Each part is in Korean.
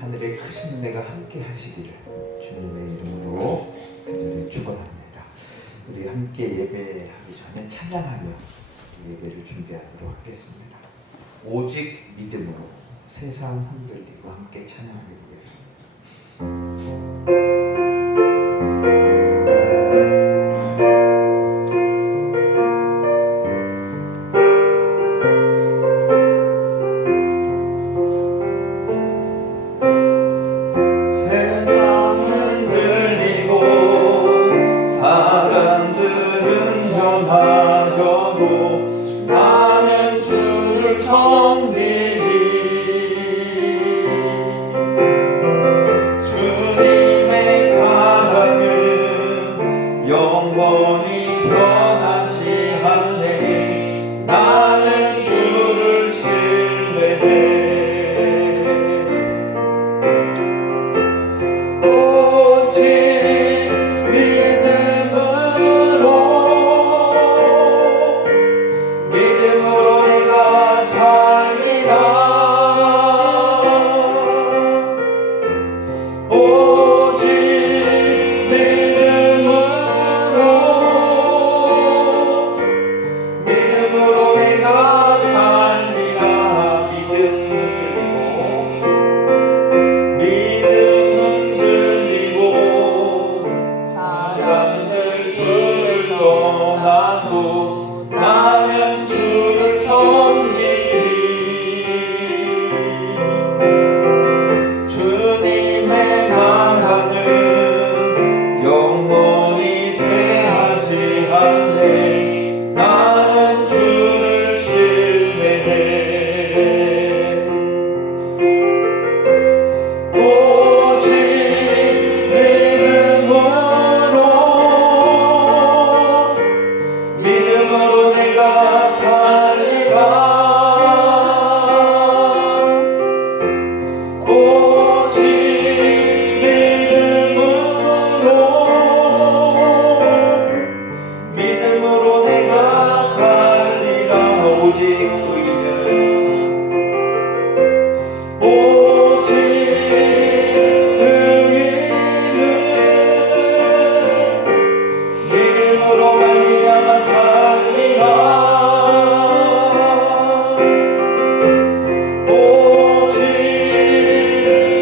하늘의 크신 은혜가 함께 하시기를 주님의 이름으로 간절히 축원합니다. 우리 함께 예배하기 전에 찬양하며 예배를 준비하도록 하겠습니다. 오직 믿음으로 세상 흔들리고 함께 찬양해 보겠습니다. 나는 주를 섬기리. 주님의 사랑은 영원히 변하지 않네. 나는 주를 신뢰해. 오직 믿음으로 내가 살리라. 오직 믿음으로 내가 살리라. 믿음은 들리고 사람들 주를 떠나도 나는 주를 섬기리. 주님의 나라는 영원히 쇠하지 않네. 나는 주를 신뢰해. 오직 믿음으로 내가 살리라. 오직 믿음으로 내가 살리라. 오직 의는 오직 의는 믿음으로 말미암아 살리라. 오직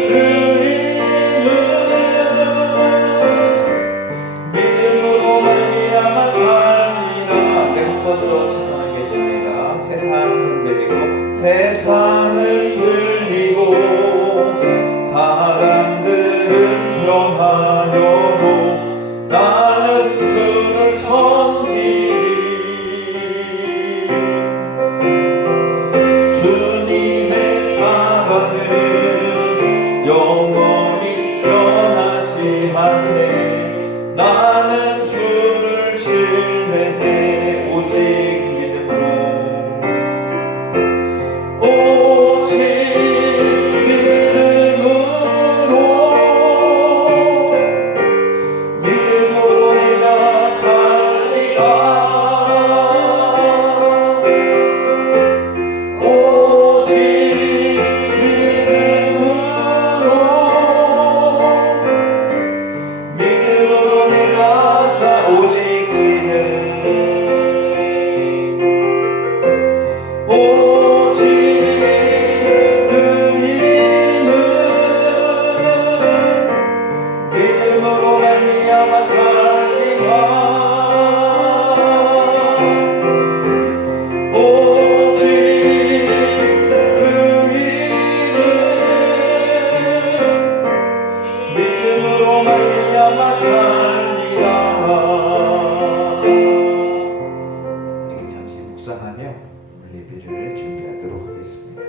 의는 믿음으로 말미암아 살리라. 네, 한 번 더 찬양하겠습니다. 세상을 들리고 사람들은 변하여도 나는 주를 섬기리. 주님의 사랑은 영원히 변하지 않네. 나는 주를 신뢰해. 오직 믿음으로 내가 살리라. 오직 믿음으로 내가 오직 의는 오직 의는 믿음으로 말미암아 살리라. 오직 의는 믿음으로 말미암아 살리라. 우리 잠시 묵상하며 예배를 준비하도록 하겠습니다.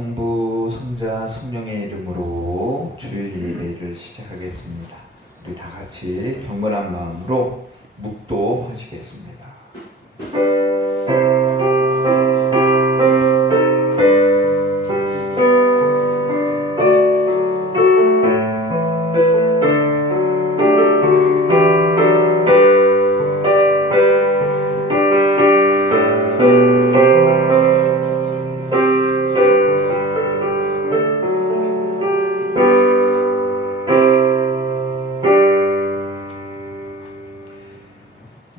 성부, 성자, 성령의 이름으로 주일 예배를 시작하겠습니다. 우리 다 같이 경건한 마음으로 묵도하시겠습니다.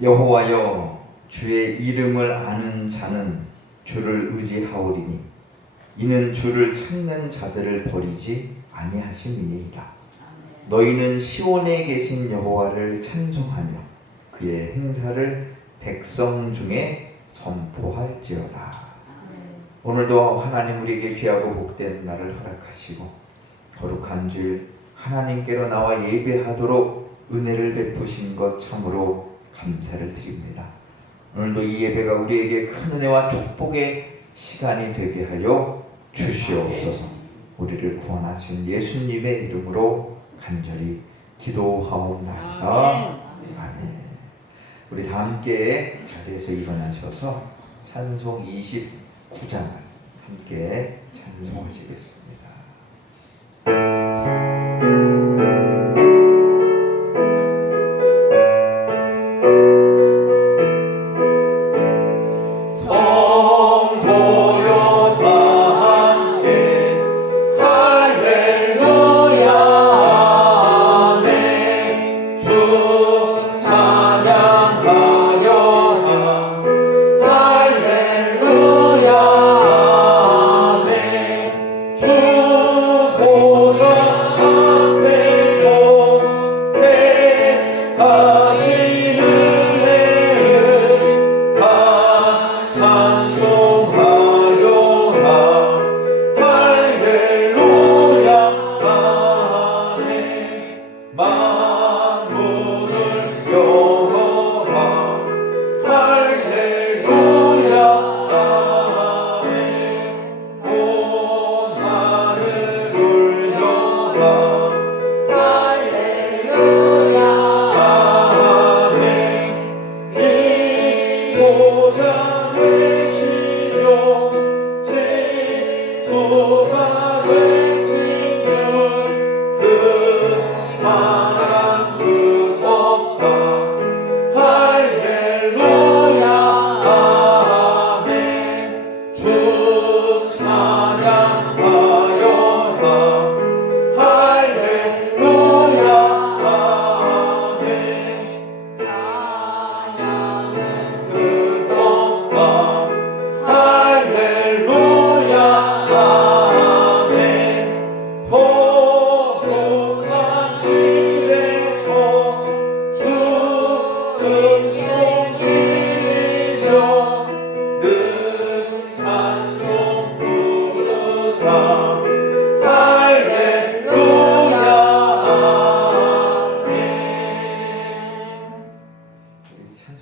여호와여, 주의 이름을 아는 자는 주를 의지하오리니 이는 주를 찾는 자들을 버리지 아니하심이니이다. 너희는 시온에 계신 여호와를 찬송하며 그의 행사를 백성 중에 선포할지어다. 오늘도 하나님 우리에게 귀하고 복된 날을 허락하시고 거룩한 주일 하나님께로 나와 예배하도록 은혜를 베푸신 것 참으로 감사를 드립니다. 오늘도 이 예배가 우리에게 큰 은혜와 축복의 시간이 되게 하여 주시옵소서. 우리를 구원하신 예수님의 이름으로 간절히 기도하옵나이다. 아멘. 우리 다 함께 자리에서 일어나셔서 찬송 29장을 함께 찬송하시겠습니다.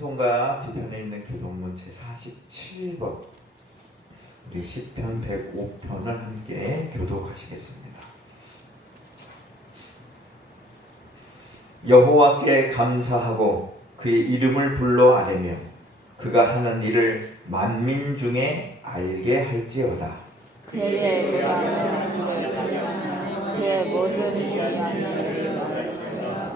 찬송가 뒤편에 있는 교동문 제47번 우리 시편 105편을 함께 교독하시겠습니다. 여호와께 감사하고 그의 이름을 불러 아뢰며 그가 하는 일을 만민 중에 알게 할지어다. 그의 노래하는 그의 찬송은 그의 모든 기한을 말할지어다.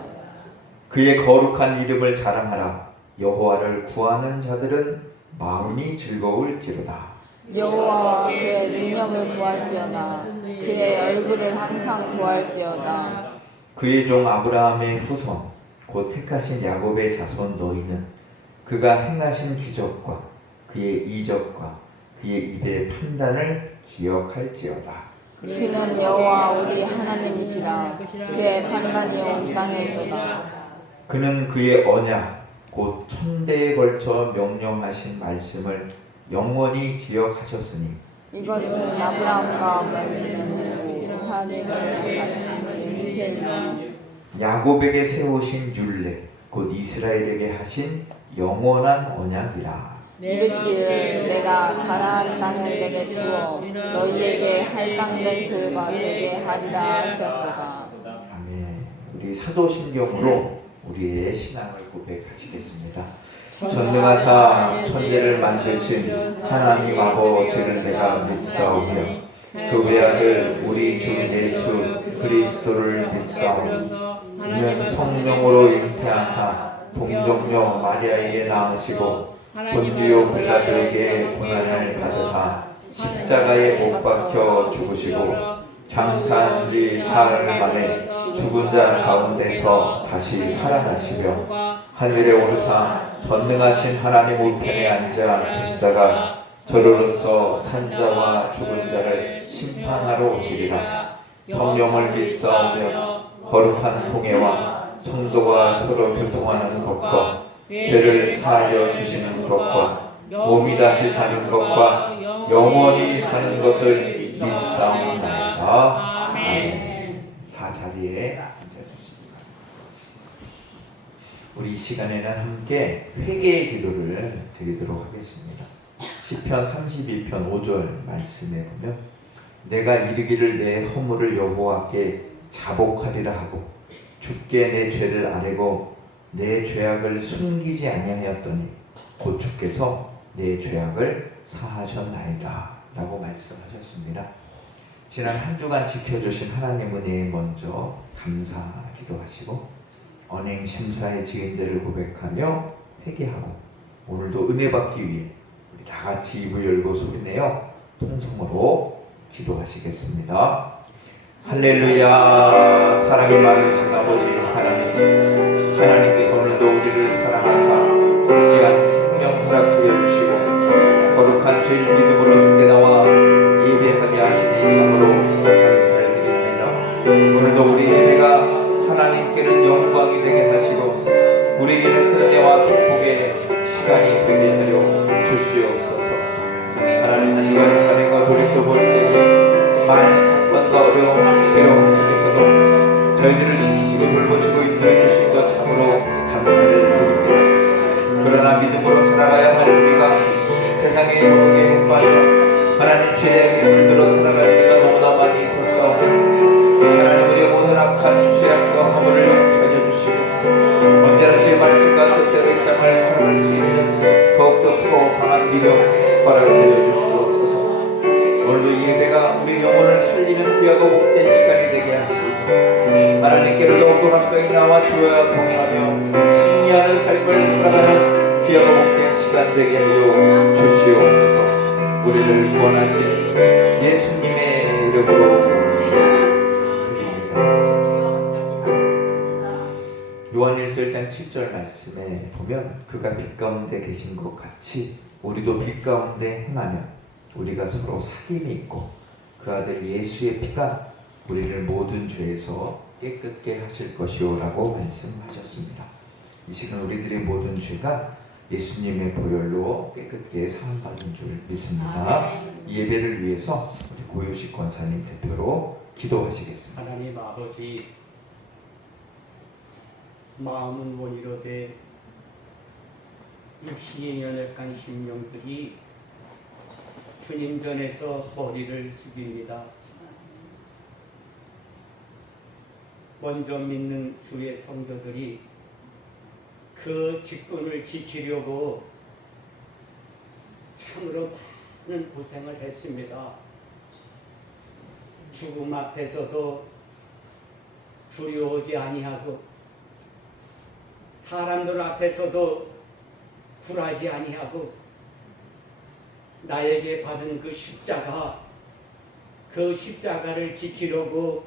그의 거룩한 이름을 자랑하라. 여호와를 구하는 자들은 마음이 즐거울지로다. 여호와와 그의 능력을 구할지어다. 그의 얼굴을 항상 구할지어다. 그의 종 아브라함의 후손 곧 택하신 야곱의 자손 너희는 그가 행하신 기적과 그의 이적과 그의 입의 판단을 기억할지어다. 그는 여호와 우리 하나님이시라. 그의 판단이 온 땅에 있도다. 그는 그의 언약 곧 천대에 걸쳐 명령하신 말씀을 영원히 기억하셨으니 이것은 아브라함과 맺은 이삭에게 하신 맹세이며 야곱에게 세우신 율례 곧 이스라엘에게 하신 영원한 언약이라. 이르시기를 내가 가나안 땅을 내게 주어 너희에게 할당된 소유가 되게 하리라 하셨도다. 아멘. 우리 사도신경으로 우리의 신앙을 고백하시겠습니다. 전능하사 천지를 만드신 하나님 아버지를 내가 믿사오며 그 외아들 우리 주 예수 그리스도를 믿사오니 이는 성령으로 잉태하사 동정녀 마리아에게 낳으시고 본디오 빌라도에게 고난을 받으사 십자가에 못 박혀 죽으시고 장사한 지 사흘 만에 죽은 자 가운데서 다시 살아나시며 하늘에 오르사 전능하신 하나님 우편에 앉아 계시다가 저로로서 산자와 죽은 자를 심판하러 오시리라. 성령을 믿사오며 거룩한 공예와 성도가 서로 교통하는 것과 죄를 사하여 주시는 것과 몸이 다시 사는 것과 영원히 사는 것을 믿사옵나이다. 아멘. 다 자리에 앉아주십니다. 우리 이 시간에는 함께 회개의 기도를 드리도록 하겠습니다. 시편 32편 5절 말씀에 보면 내가 이르기를 내 허물을 여호와께 자복하리라 하고 주께 내 죄를 아뢰고 내 죄악을 숨기지 아니하였더니 곧 주께서 내 죄악을 사하셨나이다 라고 말씀하셨습니다. 지난 한 주간 지켜주신 하나님 은혜에 먼저 감사 기도하시고 언행 심사의 지은죄를 고백하며 회개하고 오늘도 은혜 받기 위해 우리 다 같이 입을 열고 소리내어 통성으로 기도하시겠습니다. 할렐루야. 사랑이 많으신 아버지 하나님, 하나님께서 오늘도 우리를 사랑하사 귀한 생명 허락하여 주시고 거룩한 죄를 믿음으로 주께 나와 예배하게 하시니 참으로 감사를 드립니다. 오늘도 우리 예배가 하나님께는 영광이 되게 하시고 우리에게는 그 은혜와 축복의 시간이 되게 하여 주시옵소서. 하나님 한 주간 사명과 돌이켜볼 때에 많은 사건과 어려움, 괴로움 속에서도 저희들을 지키시고 돌보시고 인도해 주신 것 참으로 감사를 드립니다. 그러나 믿음으로 살아가야 할 우리가 세상의 종에 빠져 하나님 죄악에 물들어 살아갈 때가 너무나 많이 있었어. 하나님 우리의 모든 악한 죄악과 허물을 용서해 주시고 언제나 주의 말씀과 뜻대로 이 땅을 살아갈 수 있는 더욱더 크고 강한 믿음 허락해 주시옵소서. 오늘도 이 예배가 우리 영혼을 살리는 귀하고 복된 시간이 되게 하시고 하나님께로 더욱더 가까이 나와 주와 동행하며 승리하는 삶을 살아가는 귀하고 복된 시간 되게 하여 주시옵소서. 우리를 구원하신 예수님의 이름으로 드립니다. 요한일서 1장 7절 말씀에 보면 그가 빛 가운데 계신 것 같이 우리도 빛 가운데 행하면 우리가 서로 사귐이 있고 그 아들 예수의 피가 우리를 모든 죄에서 깨끗게 하실 것이오 라고 말씀하셨습니다. 이 시간 우리들의 모든 죄가 예수님의 보혈로 깨끗게 사함받은 줄 믿습니다. 이 예배를 위해서 우리 고유식 권사님 대표로 기도하시겠습니다. 하나님 아버지, 마음은 원이로되 육신이 연약한 심령들이 주님 전에서 머리를 숙입니다. 먼저 믿는 주의 성도들이 그 직분을 지키려고 참으로 많은 고생을 했습니다. 죽음 앞에서도 두려워하지 아니하고 사람들 앞에서도 굴하지 아니하고 나에게 받은 그 십자가를 지키려고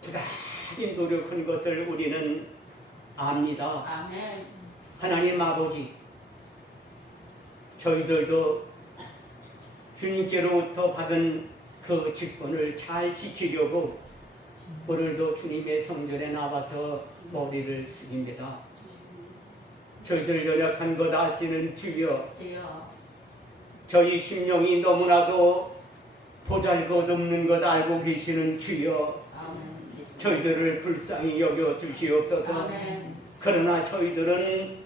부단히 노력한 것을 우리는 압니다. 아멘. 하나님 아버지, 저희들도 주님께로부터 받은 그 직분을 잘 지키려고 오늘도 주님의 성전에 나와서 머리를 숙입니다. 저희들 연약한 것 아시는 주여, 주여. 저희 심령이 너무나도 보잘것없는 것 알고 계시는 주여, 아멘. 저희들을 불쌍히 여겨 주시옵소서. 아멘. 그러나 저희들은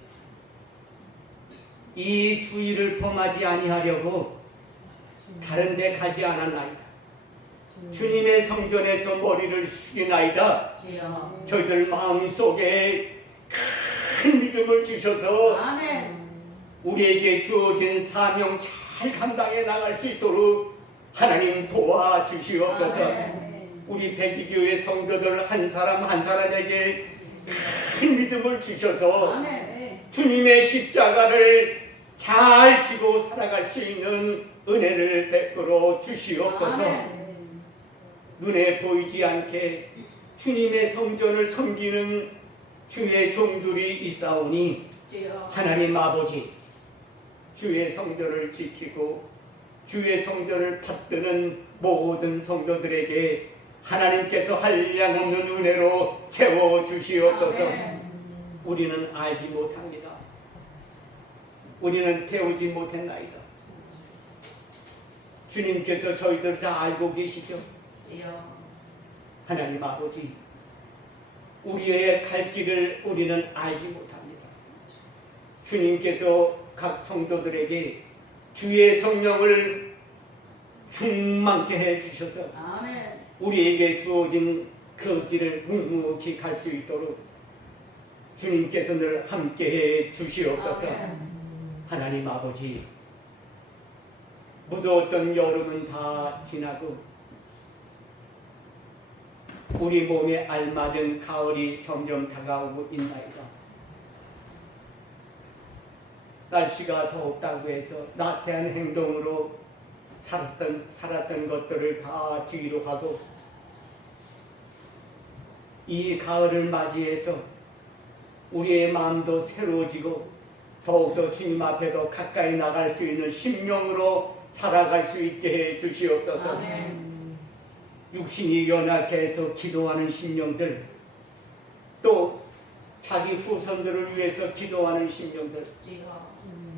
이 주의를 범하지 아니하려고 다른 데 가지 않았나이다. 주님의 성전에서 머리를 숙이나이다. 저희들 마음속에 큰 믿음을 주셔서 우리에게 주어진 사명 잘 감당해 나갈 수 있도록 하나님 도와주시옵소서. 우리 백이교회 성도들 한 사람 한 사람에게 큰 믿음을 주셔서 주님의 십자가를 잘 지고 살아갈 수 있는 은혜를 베풀어 주시옵소서. 눈에 보이지 않게 주님의 성전을 섬기는 주의 종들이 있사오니 하나님 아버지, 주의 성전을 지키고 주의 성전을 받드는 모든 성도들에게 하나님께서 한량없는 은혜로 채워 주시옵소서. 우리는 알지 못합니다. 우리는 배우지 못했나이다. 주님께서 저희들 다 알고 계시죠. 하나님 아버지, 우리의 갈 길을 우리는 알지 못합니다. 주님께서 각 성도들에게 주의 성령을 충만케 해 주셔서 우리에게 주어진 그 길을 묵묵히 갈 수 있도록 주님께서 늘 함께 해 주시옵소서. 하나님 아버지, 무더웠던 여름은 다 지나고 우리 몸에 알맞은 가을이 점점 다가오고 있나이다. 날씨가 덥다고 해서 나태한 행동으로 살았던 것들을 다 뒤로 하고 이 가을을 맞이해서 우리의 마음도 새로워지고 더욱더 주님 앞에 더 가까이 나갈 수 있는 심령으로 살아갈 수 있게 해 주시옵소서. 육신이 연약해 해서 기도하는 심령들, 또 자기 후손들을 위해서 기도하는 심령들,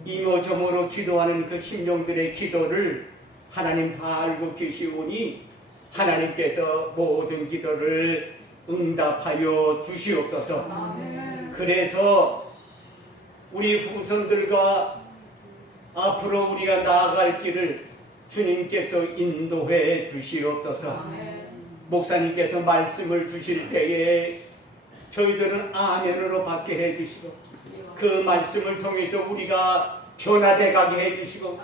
이모저모로 기도하는 그 심령들의 기도를 하나님 다 알고 계시오니 하나님께서 모든 기도를 응답하여 주시옵소서. 그래서 우리 후손들과 앞으로 우리가 나아갈 길을 주님께서 인도해 주시옵소서. 목사님께서 말씀을 주실 때에 저희들은 아멘으로 받게 해 주시고 그 말씀을 통해서 우리가 변화돼 가게 해 주시고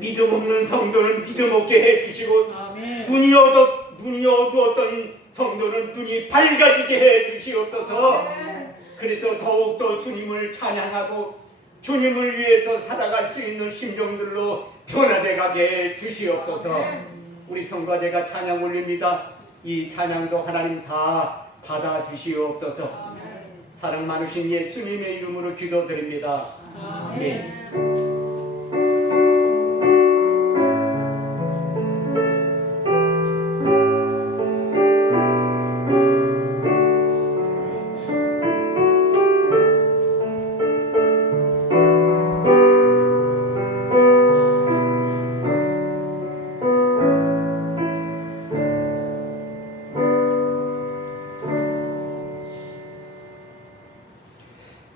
믿음 없는 성도는 믿음 없게 해 주시고 눈이 어두웠던 성도는 눈이 밝아지게 해 주시옵소서. 그래서 더욱더 주님을 찬양하고 주님을 위해서 살아갈 수 있는 심령들로 변화돼 가게 주시옵소서. 우리 성가대가 찬양 올립니다. 이 찬양도 하나님 다 받아 주시옵소서. 사랑 많으신 예수님의 이름으로 기도드립니다. 아멘.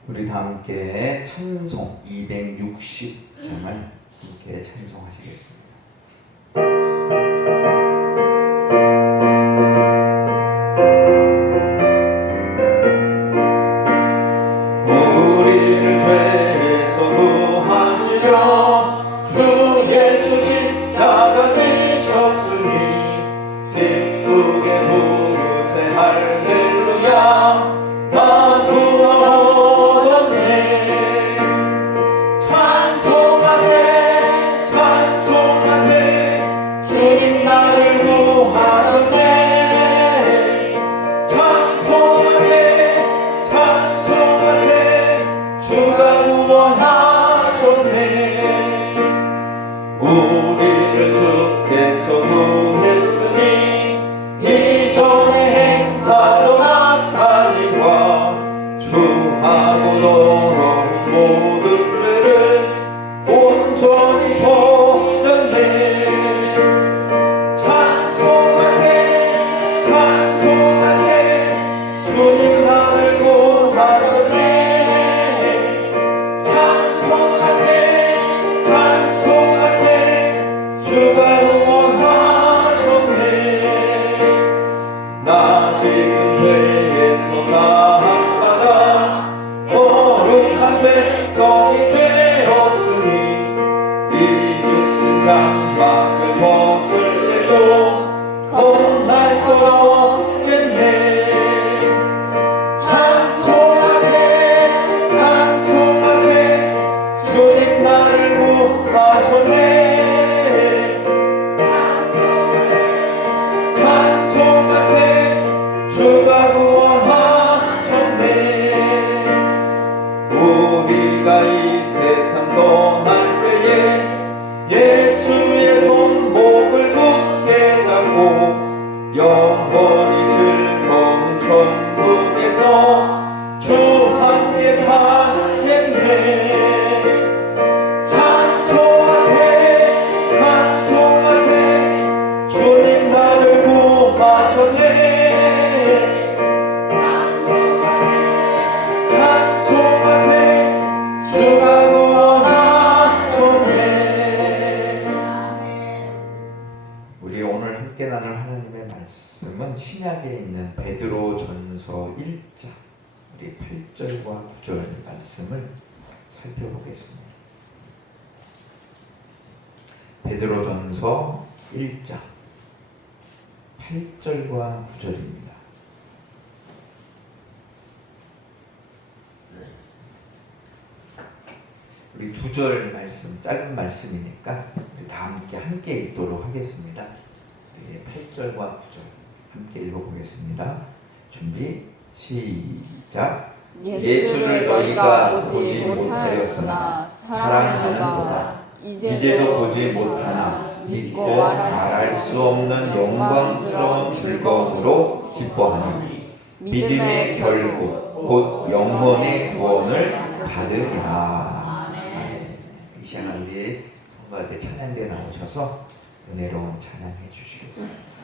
우리 다 함께 찬송 260장을 함께 찬송하시겠습니다. 우리를 죄에서 구하시려 주 예수 십자가 지셨으니 기쁘게 부르세 할렐루야. 마구와 얻었네. 찬송하세 찬송하세 주님 나를 구하셨네. 찬송하세 찬송하세 주가 구원하셨네. 우리를 주께서 구했으니 이전의 행하던 악하니와 주하고 더러운 모든 죄를 온전히 버렸네. 찬송하세 찬송하세 주님 나를 구하셨네. 찬송하세 사함받아 거룩한 백성이 되었으니 이 육신 장막을 벗을 때도 겁날 것 없겠네. 찬송하세 찬송하세 주님 나를 구하셨네. 찬송하세 주가 구원하셨네. 우리가 이 세상 떠날 때에 예수의 손목을 굳게 잡고 영원히 즐거운 천국에서 주 함께 살겠네. 찬송하세 찬송하세 주님 나를 구하셨네. 찬송하세 주가 구원하셨네. 우리 오늘 함께 나눌 하나님의 말씀은 신약에 있는 베드로전서 1장 우리 8절과 9절 말씀을 살펴보겠습니다. 베드로전서 1장 8절과 9절입니다. 우리 2절 말씀, 짧은 말씀이니까 우리 다 함께 읽도록 하겠습니다. 우리 8절과 9절 함께 읽어보겠습니다. 준비, 시작. 예수를 너희가 보지 못하였으나 사랑하는도다. 이제도 보지 못하나 믿고 말할 수 없는 영광스러운 즐거움으로 기뻐하니 믿음의 결국 곧 영혼의 구원을 받으리라. 아멘. 이 시간 우리 성가대 찬양대 나오셔서 은혜로운 찬양해 주시겠습니다.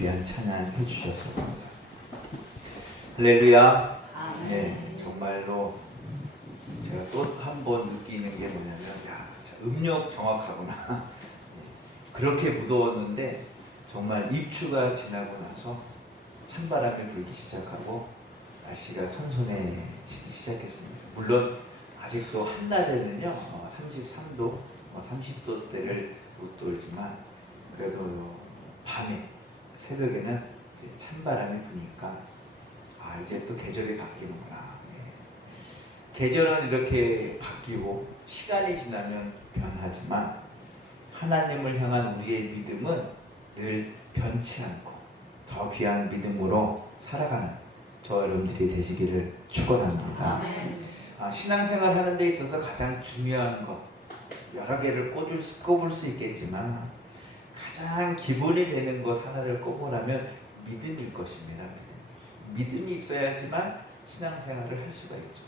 귀한 찬양 해주셔서 감사합니다. 할렐루야. 아멘. 네, 정말로 제가 또 한 번 느끼는 게 뭐냐면, 야, 음력 정확하구나. 그렇게 무더웠는데 정말 입추가 지나고 나서 찬바람이 불기 시작하고 날씨가 선선해지기 시작했습니다. 물론 아직도 한낮에는요 33도, 30도대를 못 돌지만 그래도 밤에 새벽에는 이제 찬바람이 부니까 이제 또 계절이 바뀌는구나. 계절은 이렇게 바뀌고 시간이 지나면 변하지만 하나님을 향한 우리의 믿음은 늘 변치 않고 더 귀한 믿음으로 살아가는 저 여러분들이 되시기를 축원합니다. 신앙생활 하는 데 있어서 가장 중요한 것 여러 개를 꼽을 수 있겠지만 가장 기본이 되는 것 하나를 꼽으라면 믿음일 것입니다. 믿음이 있어야지만 신앙생활을 할 수가 있죠.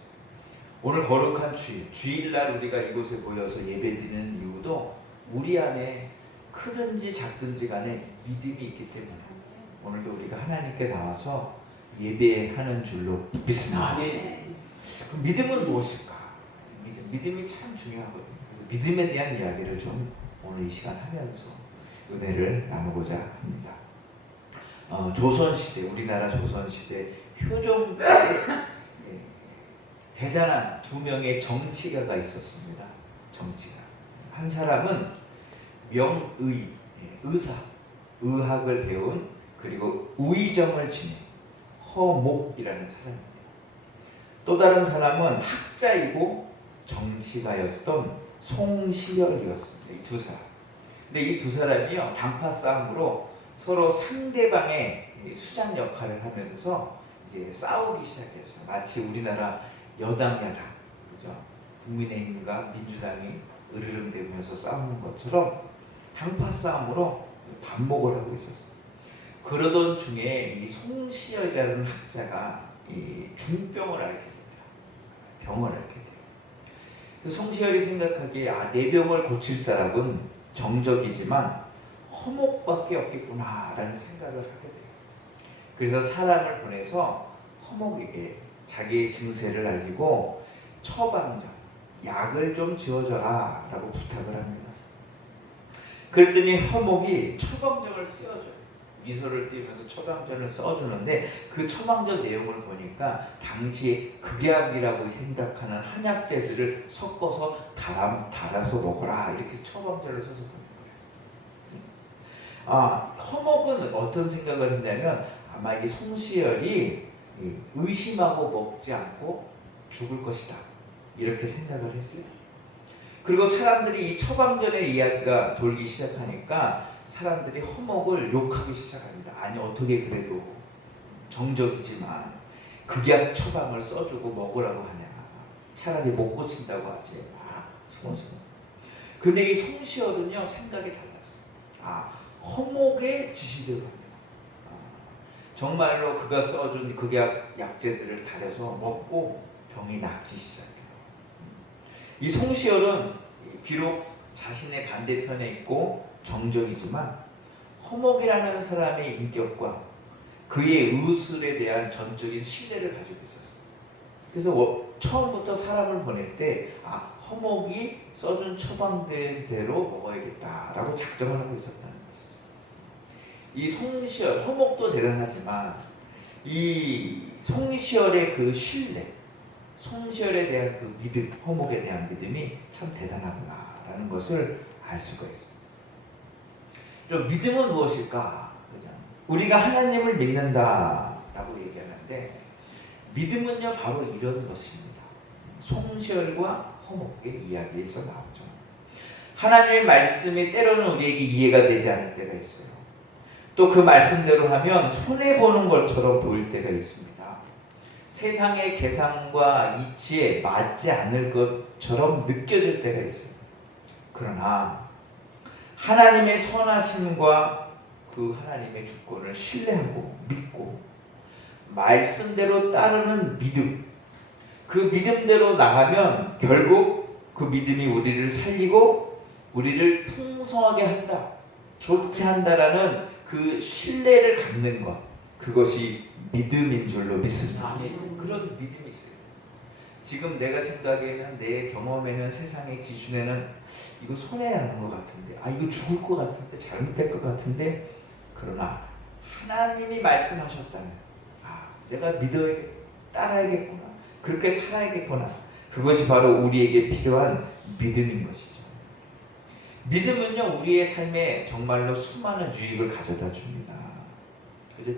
오늘 거룩한 주일날 우리가 이곳에 모여서 예배드리는 이유도 우리 안에 크든지 작든지 간에 믿음이 있기 때문에 오늘도 우리가 하나님께 나와서 예배하는 줄로 믿습니다. 그럼 믿음은 무엇일까? 믿음이 참 중요하거든요. 그래서 믿음에 대한 이야기를 좀 오늘 이 시간 하면서 은혜를 나누고자 합니다. 조선시대, 우리나라 조선시대 효종때 대단한 두 명의 정치가가 있었습니다. 정치가. 한 사람은 명의, 의사, 의학을 배운 그리고 우의정을 지닌 허목이라는 사람입니다. 또 다른 사람은 학자이고 정치가였던 송시열이었습니다. 이 두 사람. 근데 이 두 사람이요 당파 싸움으로 서로 상대방의 수장 역할을 하면서 이제 싸우기 시작했어요. 마치 우리나라 여당 야당, 그죠? 국민의힘과 민주당이 으르렁대면서 싸우는 것처럼 당파 싸움으로 반목을 하고 있었어요. 그러던 중에 이 송시열이라는 학자가 이 중병을 앓게 됩니다. 병을 앓게 돼요. 그래서 송시열이 생각하기에 내 병을 고칠 사람은 정적이지만 허목밖에 없겠구나라는 생각을 하게 돼요. 그래서 사람을 보내서 허목에게 자기의 증세를 알리고 처방전, 약을 좀 지어줘라 라고 부탁을 합니다. 그랬더니 허목이 처방전을 쓰여줘요. 미소를 띄우면서 처방전을 써주는데 그 처방전 내용을 보니까 당시 극약이라고 생각하는 한약재들을 섞어서 달아서 먹어라 이렇게 처방전을 써서 보는 거예요. 허목은 어떤 생각을 했냐면 아마 이 송시열이 의심하고 먹지 않고 죽을 것이다 이렇게 생각을 했어요. 그리고 사람들이 이 처방전의 이야기가 돌기 시작하니까 사람들이 허목을 욕하기 시작합니다. 아니 어떻게 그래도 정적이지만 극약 처방을 써주고 먹으라고 하냐. 차라리 못 고친다고 하지. 수고스러워. 근데 이 송시열은요 생각이 달랐어요. 허목의 지시대로 합니다. 정말로 그가 써준 극약 약재들을 달여서 먹고 병이 낫기 시작해요. 이 송시열은 비록 자신의 반대편에 있고 정적이지만 허목이라는 사람의 인격과 그의 의술에 대한 전적인 신뢰를 가지고 있었어요. 그래서 처음부터 사람을 보낼 때 허목이 써준 처방대로 먹어야겠다라고 작정을 하고 있었다는 것이죠. 이 송시열, 허목도 대단하지만 이 송시열의 그 신뢰, 송시열에 대한 그 믿음, 허목에 대한 믿음이 참 대단하구나라는 것을 알 수가 있습니다. 그럼 믿음은 무엇일까? 우리가 하나님을 믿는다라고 얘기하는데 믿음은요 바로 이런 것입니다. 송시열과 허목의 이야기에서 나오죠. 하나님의 말씀이 때로는 우리에게 이해가 되지 않을 때가 있어요. 또 그 말씀대로 하면 손해보는 것처럼 보일 때가 있습니다. 세상의 계산과 이치에 맞지 않을 것처럼 느껴질 때가 있어요. 그러나 하나님의 선하심과 그 하나님의 주권을 신뢰하고 믿고 말씀대로 따르는 믿음, 그 믿음대로 나가면 결국 그 믿음이 우리를 살리고 우리를 풍성하게 한다, 좋게 한다라는 그 신뢰를 갖는 것, 그것이 믿음인 줄로 믿습니다. 아멘. 그런 믿음이 있어요. 지금 내가 생각에는, 내 경험에는, 세상의 기준에는 이거 손해야 하는 것 같은데, 이거 죽을 것 같은데, 잘못될 것 같은데, 그러나 하나님이 말씀하셨다면 내가 따라야겠구나, 그렇게 살아야겠구나, 그것이 바로 우리에게 필요한 믿음인 것이죠. 믿음은요, 우리의 삶에 정말로 수많은 유익을 가져다 줍니다. 그래서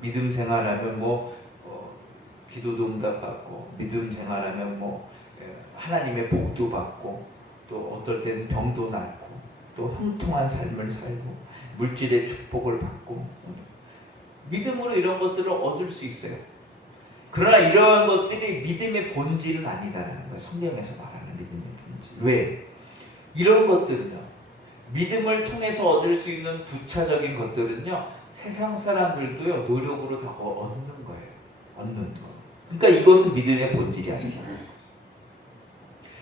믿음 생활하면 기도도 응답받고, 믿음 생활하면 하나님의 복도 받고, 또 어떨 때는 병도 낫고, 또 형통한 삶을 살고, 물질의 축복을 받고, 믿음으로 이런 것들을 얻을 수 있어요. 그러나 이러한 것들이 믿음의 본질은 아니다라는 거예요. 성경에서 말하는 믿음의 본질. 왜? 이런 것들은요, 믿음을 통해서 얻을 수 있는 부차적인 것들은요, 세상 사람들도요, 노력으로 다 얻는 거예요. 얻는 거. 그러니까 이것은 믿음의 본질이 아니다.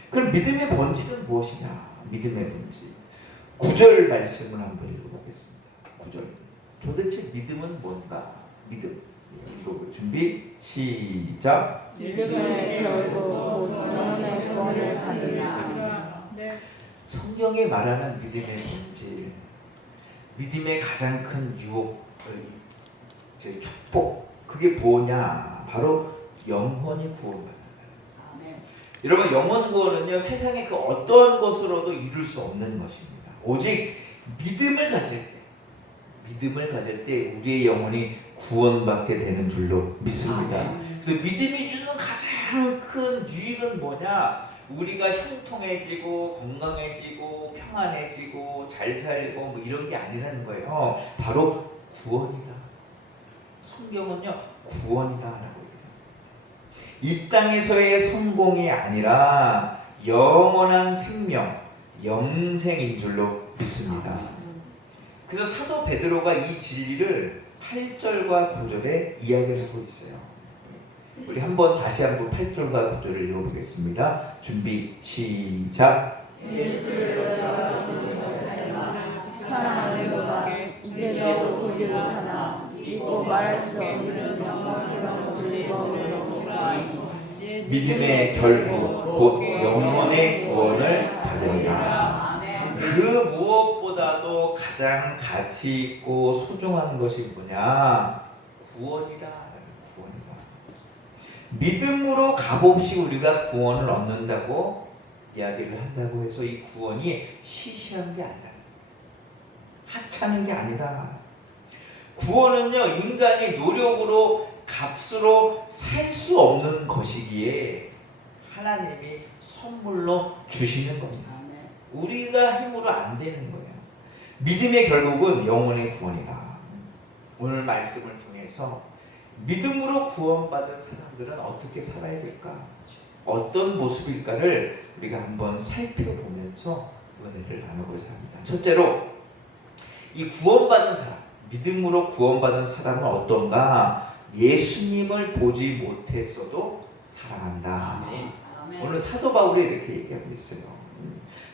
그럼 믿음의 본질은 무엇이냐? 믿음의 본질. 9절 말씀을 한번 읽어보겠습니다. 9절. 도대체 믿음은 뭔가? 믿음. 읽어볼 준비 시작. 믿음의 결국 곧 영혼의 구원을 받으라. 성경에 말하는 믿음의 본질, 믿음의 가장 큰 유혹, 축복, 그게 뭐냐? 바로 영혼이 구원받는 거예요. 여러분, 영혼 구원은요, 세상의 그 어떤 것으로도 이룰 수 없는 것입니다. 오직 믿음을 가질 때 우리의 영혼이 구원받게 되는 줄로 믿습니다. 그래서 믿음이 주는 가장 큰 유익은 뭐냐? 우리가 형통해지고 건강해지고 평안해지고 잘 살고 이런 게 아니라는 거예요. 바로 구원이다. 성경은요, 구원이다라고 얘기해요. 이 땅에서의 성공이 아니라 영원한 생명, 영생인 줄로 믿습니다. 그래서 사도 베드로가 이 진리를 8절과 9절에 이야기를 하고 있어요. 우리 다시 한번 8절과 9절을 읽어보겠습니다. 준비 시작. 사랑하는 자가 이제도 보지 못하나 믿고 말할 수 없는 영광스러운 즐거움으로 기뻐하니 믿음의 결국 곧 영혼의 구원을 받으리라. 그 무엇보다도 가장 가치 있고 소중한 것이 뭐냐? 구원이다. 구원이다. 믿음으로 값없이 우리가 구원을 얻는다고 이야기를 한다고 해서 이 구원이 시시한 게 아니라, 하찮은 게 아니다. 구원은요, 인간이 노력으로 값으로 살 수 없는 것이기에 하나님이 선물로 주시는 겁니다. 우리가 힘으로 안 되는 거예요. 믿음의 결국은 영혼의 구원이다. 오늘 말씀을 통해서 믿음으로 구원받은 사람들은 어떻게 살아야 될까? 어떤 모습일까를 우리가 한번 살펴보면서 은혜를 나누고자 합니다. 첫째로, 이 구원받은 사람, 믿음으로 구원받은 사람은 어떤가? 예수님을 보지 못했어도 사랑한다. 오늘 사도 바울이 이렇게 얘기하고 있어요.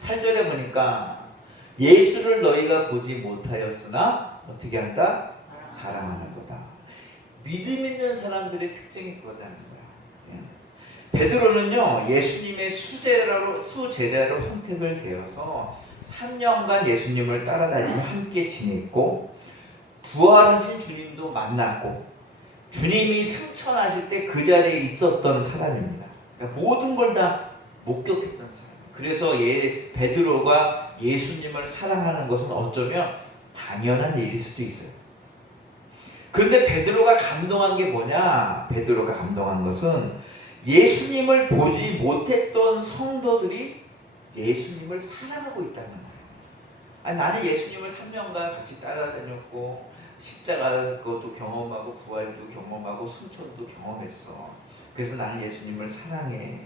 8절에 보니까 예수를 너희가 보지 못하였으나 어떻게 한다? 사랑하는도다. 믿음 있는 사람들의 특징이 그거다는 거야. 베드로는요, 예수님의 수제자로 선택을 되어서 3년간 예수님을 따라다니며 함께 지냈고, 부활하신 주님도 만났고, 주님이 승천하실 때 그 자리에 있었던 사람입니다. 그러니까 모든 걸 다 목격했던 사람. 그래서 베드로가 예수님을 사랑하는 것은 어쩌면 당연한 일일 수도 있어요. 그런데 베드로가 감동한 게 뭐냐? 베드로가 감동한 것은 예수님을 보지 못했던 성도들이 예수님을 사랑하고 있다는 거예요. 나는 예수님을 3년간 같이 따라다녔고, 십자가 그것도 경험하고, 부활도 경험하고, 승천도 경험했어. 그래서 나는 예수님을 사랑해.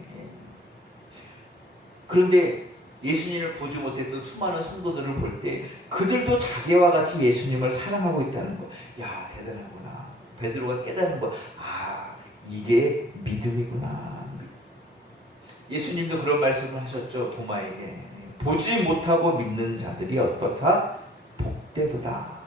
그런데 예수님을 보지 못했던 수많은 성도들을 볼 때 그들도 자기와 같이 예수님을 사랑하고 있다는 거. 야, 대단하구나. 베드로가 깨닫는 거. 이게 믿음이구나. 예수님도 그런 말씀을 하셨죠. 도마에게. 보지 못하고 믿는 자들이 어떻다? 복되도다.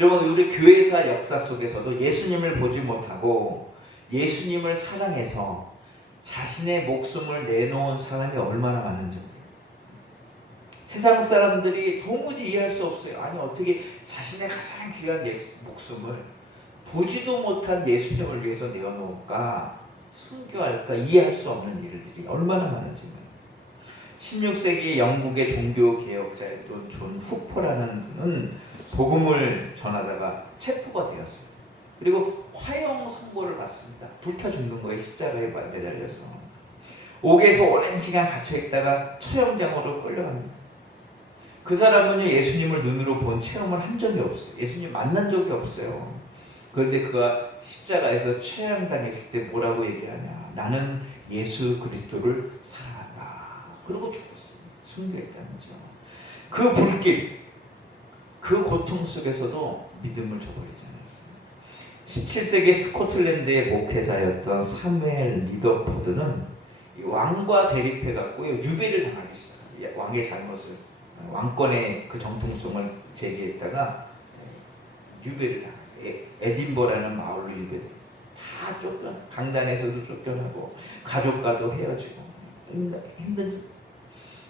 여러분, 우리 교회사 역사 속에서도 예수님을 보지 못하고 예수님을 사랑해서 자신의 목숨을 내놓은 사람이 얼마나 많은지 세상 사람들이 도무지 이해할 수 없어요. 아니 어떻게 자신의 가장 귀한 목숨을 보지도 못한 예수님을 위해서 내어놓을까, 순교할까, 이해할 수 없는 일들이 얼마나 많은지. 16세기 영국의 종교개혁자였던 존 후퍼라는 분은 복음을 전하다가 체포가 되었어요. 그리고 화형 선고를 받습니다. 불타 죽는 거예요. 십자가에 매달려서. 옥에서 오랜 시간 갇혀있다가 처형장으로 끌려갑니다. 그 사람은요, 예수님을 눈으로 본 체험을 한 적이 없어요. 예수님 만난 적이 없어요. 그런데 그가 십자가에서 처형당했을 때 뭐라고 얘기하냐? 나는 예수 그리스도를 사랑한다. 그러고 죽었어요. 순교했다는 거죠. 그 불길, 그 고통 속에서도 믿음을 저버리지 않았어요. 17세기 스코틀랜드의 목회자였던 사무엘 리더포드는 왕과 대립해갖고 유배를 당하기 시작해요. 왕의 잘못을, 왕권의 그 정통성을 제기했다가 유배를 당해요. 에딘버라는 마을로 유배돼요. 다 쫓겨나. 강단에서도 쫓겨나고 가족과도 헤어지고 힘든.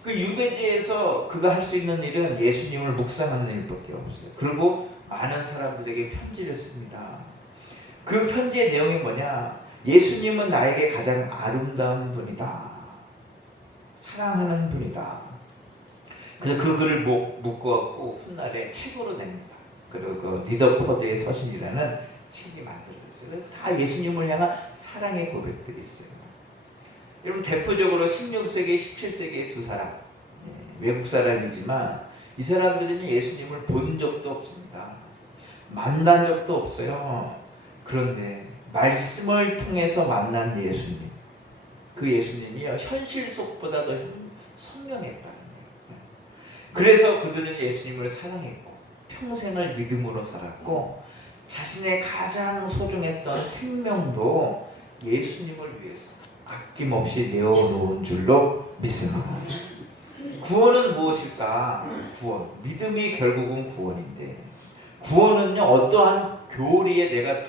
그 유배지에서 그가 할 수 있는 일은 예수님을 묵상하는 일밖에 없어요. 그리고 많은 사람들에게 편지를 씁니다. 그 편지의 내용이 뭐냐? 예수님은 나에게 가장 아름다운 분이다. 사랑하는 분이다. 그래서 그 글을 묶어갖고 훗날에 책으로 냅니다. 그리고 그 리더포드의 서신이라는 책이 만들어졌어요. 다 예수님을 향한 사랑의 고백들이 있어요. 여러분, 대표적으로 16세기, 17세기의 두 사람, 외국 사람이지만 이 사람들은 예수님을 본 적도 없습니다. 만난 적도 없어요. 그런데 말씀을 통해서 만난 예수님, 그 예수님이요, 현실 속보다 더 선명했다는 거예요. 그래서 그들은 예수님을 사랑했고 평생을 믿음으로 살았고 자신의 가장 소중했던 생명도 예수님을 위해서 아낌없이 내어놓은 줄로 믿습니다. 구원은 무엇일까? 구원, 믿음이 결국은 구원인데, 구원은요, 어떠한 교리에 내가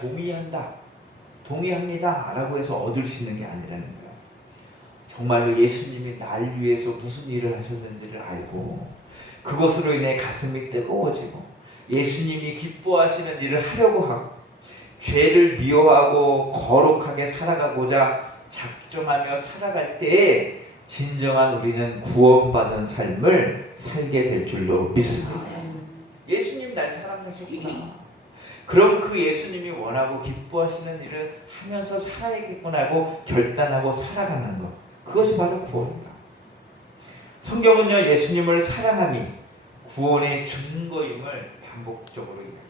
동의합니다 라고 해서 얻을 수 있는 게 아니라는 거예요. 정말로 예수님이 날 위해서 무슨 일을 하셨는지를 알고 그것으로 인해 가슴이 뜨거워지고 예수님이 기뻐하시는 일을 하려고 하고 죄를 미워하고 거룩하게 살아가고자 작정하며 살아갈 때에 진정한 우리는 구원받은 삶을 살게 될 줄로 믿습니다. 예수님 날 사랑하셨구나. 그럼 그 예수님이 원하고 기뻐하시는 일을 하면서 살아야겠구나 하고 결단하고 살아가는 것, 그것이 바로 구원입니다. 성경은요, 예수님을 사랑함이 구원의 증거임을 반복적으로 얘기합니다.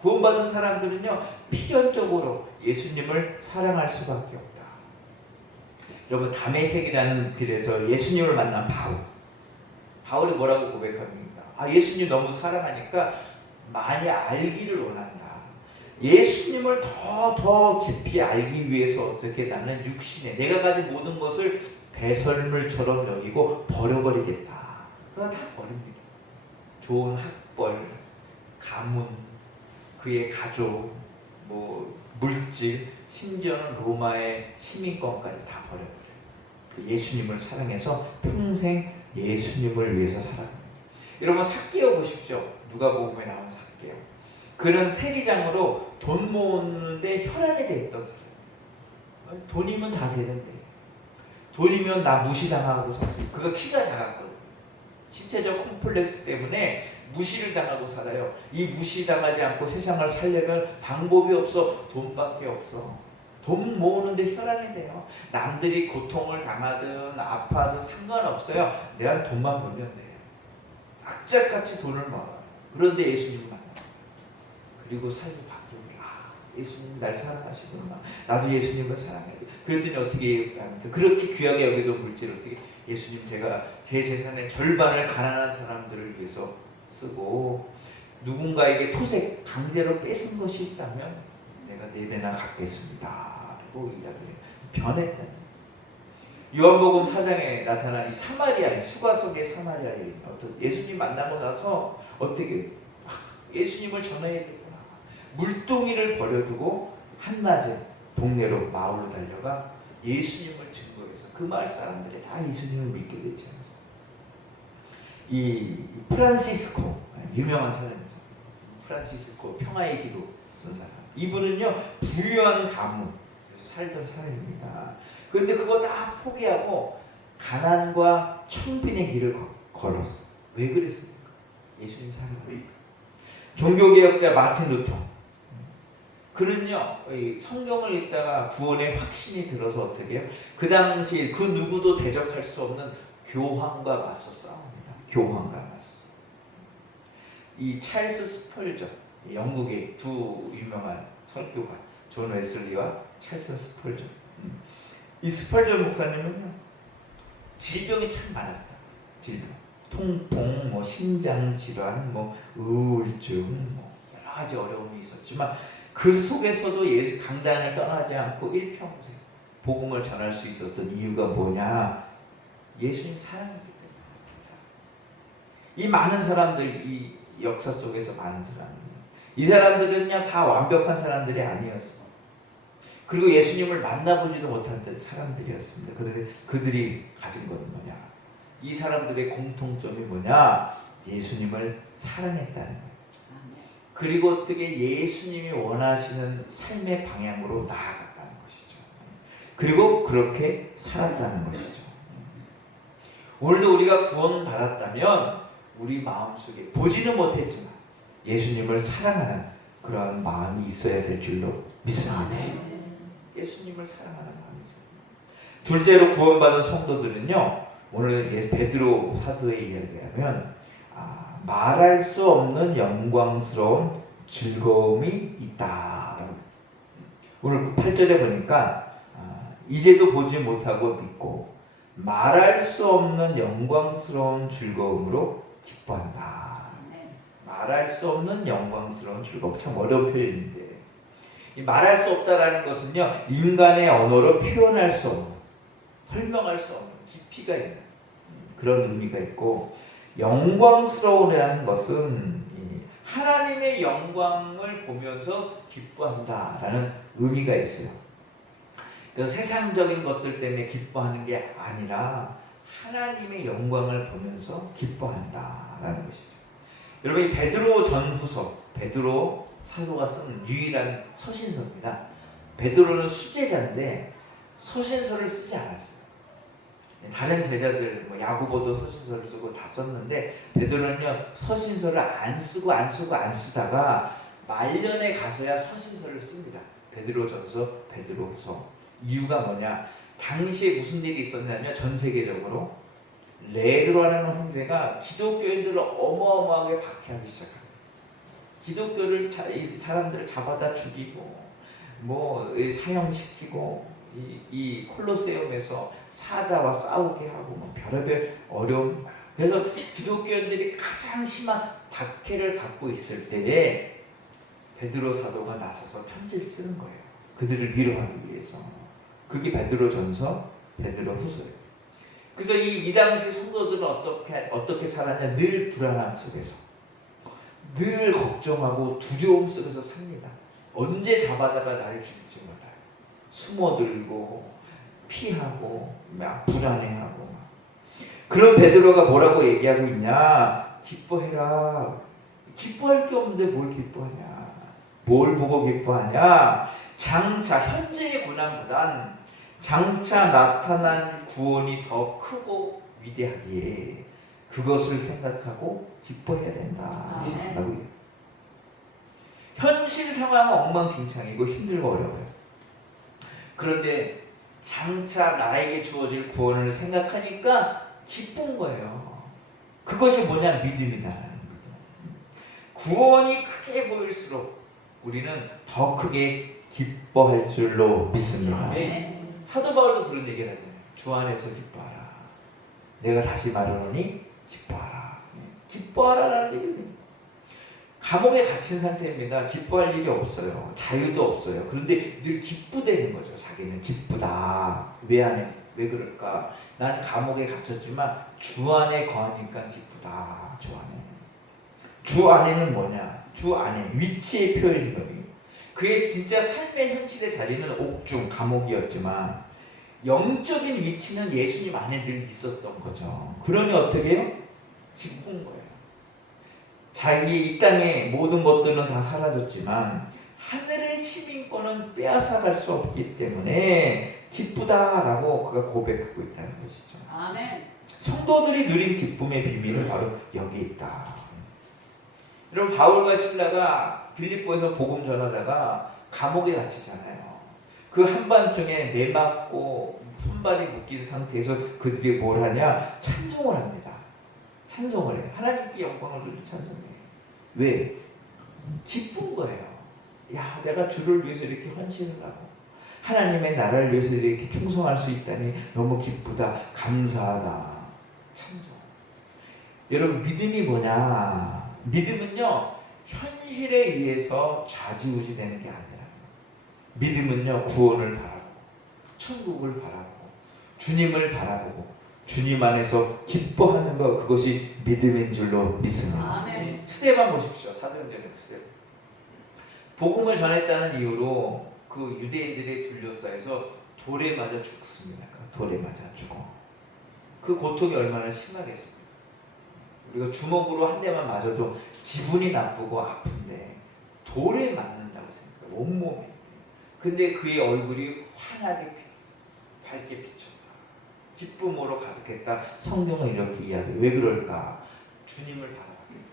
구원받은 사람들은요, 필연적으로 예수님을 사랑할 수밖에 없다. 여러분, 다메섹이라는 길에서 예수님을 만난 바울이 뭐라고 고백합니까? 예수님 너무 사랑하니까 많이 알기를 원한다. 예수님을 더 깊이 알기 위해서 어떻게 나는 육신에 내가 가진 모든 것을 배설물처럼 여기고 버려버리겠다. 그거 다 버립니다. 좋은 학벌, 가문, 그의 가족, 물질, 심지어는 로마의 시민권까지 다 버려버려요. 그 예수님을 사랑해서 평생 예수님을 위해서 살아갑니다. 여러분, 삭개오 보십시오. 누가복음에 나온 삭개오. 그는 세리장으로 돈 모으는데 혈안이 돼 있던 사람. 돈이면 다 되는데, 돈이면 나 무시당하고 샀어요. 그가 키가 작았거든요. 신체적 콤플렉스 때문에 무시를 당하고 살아요. 이 무시당하지 않고 세상을 살려면 방법이 없어. 돈밖에 없어. 돈 모으는데 혈안이 돼요. 남들이 고통을 당하든 아파든 상관없어요. 내가 돈만 벌면 돼요. 악착같이 돈을 모아. 그런데 예수님을 만나. 그리고 삶이 바뀝니다. 예수님 날 사랑하시구나. 나도 예수님을 사랑해야지. 그랬더니 어떻게 합니까? 그렇게 귀하게 여기던 물질 어떻게, 예수님 제가 제 재산의 절반을 가난한 사람들을 위해서 쓰고 누군가에게 토색 강제로 뺏은 것이 있다면 내가 4배나 갚겠습니다 라고 이야기해요. 변했다는. 요한복음 4장에 나타난 이 사마리아인, 수가성의 사마리아인, 어떤 예수님 만나고 나서 어떻게 예수님을 전해야 되구나. 물동이를 버려두고 한낮에 동네로 마을로 달려가 예수님을 증거해서 그 마을 사람들이 다 예수님을 믿게 되지 않습니까? 이 프란시스코, 유명한 사람이죠. 프란시스코 평화의 기도 쓴 사람. 이분은요 부유한 가문에서 살던 사람입니다. 그런데 그거 다 포기하고 가난과 청빈의 길을 걸었어. 왜 그랬습니까? 예수님 사랑하니까. 종교개혁자 마틴 루터. 그는요 성경을 읽다가 구원의 확신이 들어서 어떻게 해요? 그 당시 그 누구도 대적할 수 없는 교황과 맞서 싸웁니다. 교황과 맞서. 이 찰스 스펄전, 영국의 두 유명한 설교가 존 웨슬리와 찰스 스펄전. 이 스펄전 목사님은요 질병이 참 많았다. 질병, 통풍, 뭐 심장 질환, 뭐 우울증, 뭐 여러 가지 어려움이 있었지만 그 속에서도 예수 강단을 떠나지 않고 일평생 복음을 전할 수 있었던 이유가 뭐냐? 예수님 사랑이기 때문에. 이 많은 사람들, 이 역사 속에서 많은 사람들, 이 사람들은요 다 완벽한 사람들이 아니었어. 그리고 예수님을 만나보지도 못한 사람들이었습니다. 그런데 그들이 가진 것은 뭐냐? 이 사람들의 공통점이 뭐냐? 예수님을 사랑했다는 거예요. 그리고 어떻게 예수님이 원하시는 삶의 방향으로 나아갔다는 것이죠. 그리고 그렇게 살았다는 것이죠. 오늘도 우리가 구원받았다면 우리 마음속에 보지는 못했지만 예수님을 사랑하는 그런 마음이 있어야 될 줄로 믿습니다. 예수님을 사랑하는 마음이 있어요. 둘째로 구원받은 성도들은요, 오늘 베드로 사도의 이야기하면 말할 수 없는 영광스러운 즐거움이 있다. 오늘 8절에 보니까 이제도 보지 못하고 믿고 말할 수 없는 영광스러운 즐거움으로 기뻐한다. 말할 수 없는 영광스러운 즐거움. 참 어려운 표현인데 이 말할 수 없다라는 것은요 인간의 언어로 표현할 수 없는, 설명할 수 없는 깊이가 있는 그런 의미가 있고, 영광스러우라는 것은 하나님의 영광을 보면서 기뻐한다라는 의미가 있어요. 그래서 세상적인 것들 때문에 기뻐하는 게 아니라 하나님의 영광을 보면서 기뻐한다라는 것이죠. 여러분 이 베드로 전후서, 베드로 사도가 쓴 유일한 서신서입니다. 베드로는 수제자인데 서신서를 쓰지 않았어요. 다른 제자들 야고보도 서신서를 쓰고 다 썼는데 베드로는요 서신서를 안 쓰다가 말년에 가서야 서신서를 씁니다. 베드로전서, 베드로후서. 이유가 뭐냐? 당시에 무슨 일이 있었냐면 전 세계적으로 네로라는 황제가 기독교인들을 어마어마하게 박해하기 시작합니다. 기독교를 사람들을 잡아다 죽이고 사형시키고 이 콜로세움에서 사자와 싸우게 하고 별의별 어려움. 그래서 기독교인들이 가장 심한 박해를 받고 있을 때에 베드로 사도가 나서서 편지를 쓰는 거예요. 그들을 위로하기 위해서. 그게 베드로전서, 베드로후서예요. 그래서 이 당시 성도들은 어떻게 살았냐? 늘 불안함 속에서, 늘 걱정하고 두려움 속에서 삽니다. 언제 잡아다가 나를 죽일지 몰라요. 숨어들고 피하고 막 불안해하고. 그런 베드로가 뭐라고 얘기하고 있냐? 기뻐해라. 기뻐할 게 없는데 뭘 기뻐하냐? 뭘 보고 기뻐하냐? 장차 현재의 고난보단 장차 나타난 구원이 더 크고 위대하기에 그것을 생각하고 기뻐해야 된다. 라고. 현실 상황은 엉망진창이고 힘들고 어려워요. 그런데 장차 나에게 주어질 구원을 생각하니까 기쁜 거예요. 그것이 뭐냐? 믿음이다. 구원이 크게 보일수록 우리는 더 크게 기뻐할 줄로 믿습니다. 사도 바울도 그런 얘기를 하잖아요. 주 안에서 기뻐하라. 내가 다시 말하노니 기뻐하라. 기뻐하라라는 얘기입니다. 감옥에 갇힌 상태입니다. 기뻐할 일이 없어요. 자유도 없어요. 그런데 늘 기쁘대는 거죠. 자기는 기쁘다. 왜 안 해? 왜 그럴까? 난 감옥에 갇혔지만 주 안에 거하니까 기쁘다. 주 안에. 주 안에는 뭐냐? 주 안에 위치의 표현인 거예요. 그의 진짜 삶의 현실의 자리는 옥중, 감옥이었지만 영적인 위치는 예수님 안에 늘 있었던 거죠. 그러니 어떻게 해요? 기쁜 거예요. 자기 이 땅의 모든 것들은 다 사라졌지만 하늘의 시민권은 빼앗아갈 수 없기 때문에 기쁘다라고 그가 고백하고 있다는 것이죠. 아멘. 성도들이 누린 기쁨의 비밀은 바로 여기 있다. 여러분, 바울과 실라가 빌립보에서 복음 전하다가 감옥에 갇히잖아요. 그 한밤중에 매맞고 손발이 묶인 상태에서 그들이 뭘 하냐? 찬송을 합니다. 찬송을 해요. 하나님께 영광을 돌려 찬송해요. 왜? 기쁜 거예요. 야, 내가 주를 위해서 이렇게 헌신을 하고 하나님의 나라를 위해서 이렇게 충성할 수 있다니 너무 기쁘다, 감사하다. 찬송. 여러분, 믿음이 뭐냐? 믿음은요, 현실에 의해서 좌지우지 되는 게 아니라 믿음은요, 구원을 바라보고 천국을 바라보고 주님을 바라보고 주님 안에서 기뻐하는 것, 그것이 믿음인 줄로 믿습니다. 아멘. 스데반 보십시오. 사도행전의 스데반. 복음을 전했다는 이유로 그 유대인들의 둘러싸여서 돌에 맞아 죽습니다. 돌에 맞아 죽어. 그 고통이 얼마나 심하겠습니까? 우리가 주먹으로 한 대만 맞아도 기분이 나쁘고 아픈데 돌에 맞는다고 생각해요. 온몸에. 근데 그의 얼굴이 환하게 밝게 비쳤다. 기쁨으로 가득했다. 성경은 이렇게 이야기해요. 왜 그럴까? 주님을 바라봤기 때문에,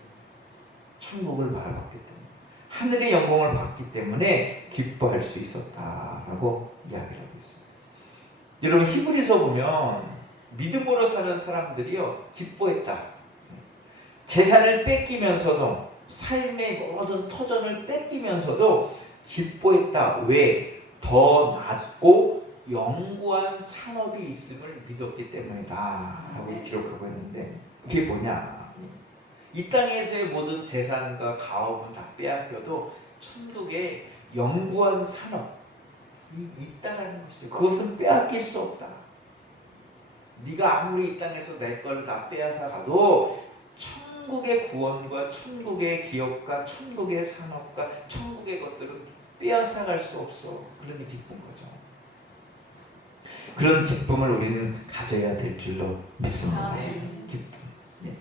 천국을 바라봤기 때문에, 하늘의 영광을 봤기 때문에 기뻐할 수 있었다라고 이야기를 하고 있어요. 여러분, 히브리서 보면 믿음으로 사는 사람들이요, 기뻐했다. 재산을 뺏기면서도, 삶의 모든 터전을 뺏기면서도 기뻐했다. 왜? 더 낮고 영구한 산업이 있음을 믿었기 때문이다 라고 기록하고 있는데, 그게 뭐냐? 이 땅에서의 모든 재산과 가업은 다 빼앗겨도 천국에 영구한 산업이 있다라는 것이죠. 그것은 빼앗길 수 없다. 네가 아무리 이 땅에서 내 걸 다 빼앗아 가도 천국의 구원과 천국의 기업과 천국의 산업과 천국의 것들은 빼앗아갈 수 없어. 그러니 기쁜 거죠. 그런 기쁨을 우리는 가져야 될 줄로 믿습니다. 아멘. 기쁨. 네.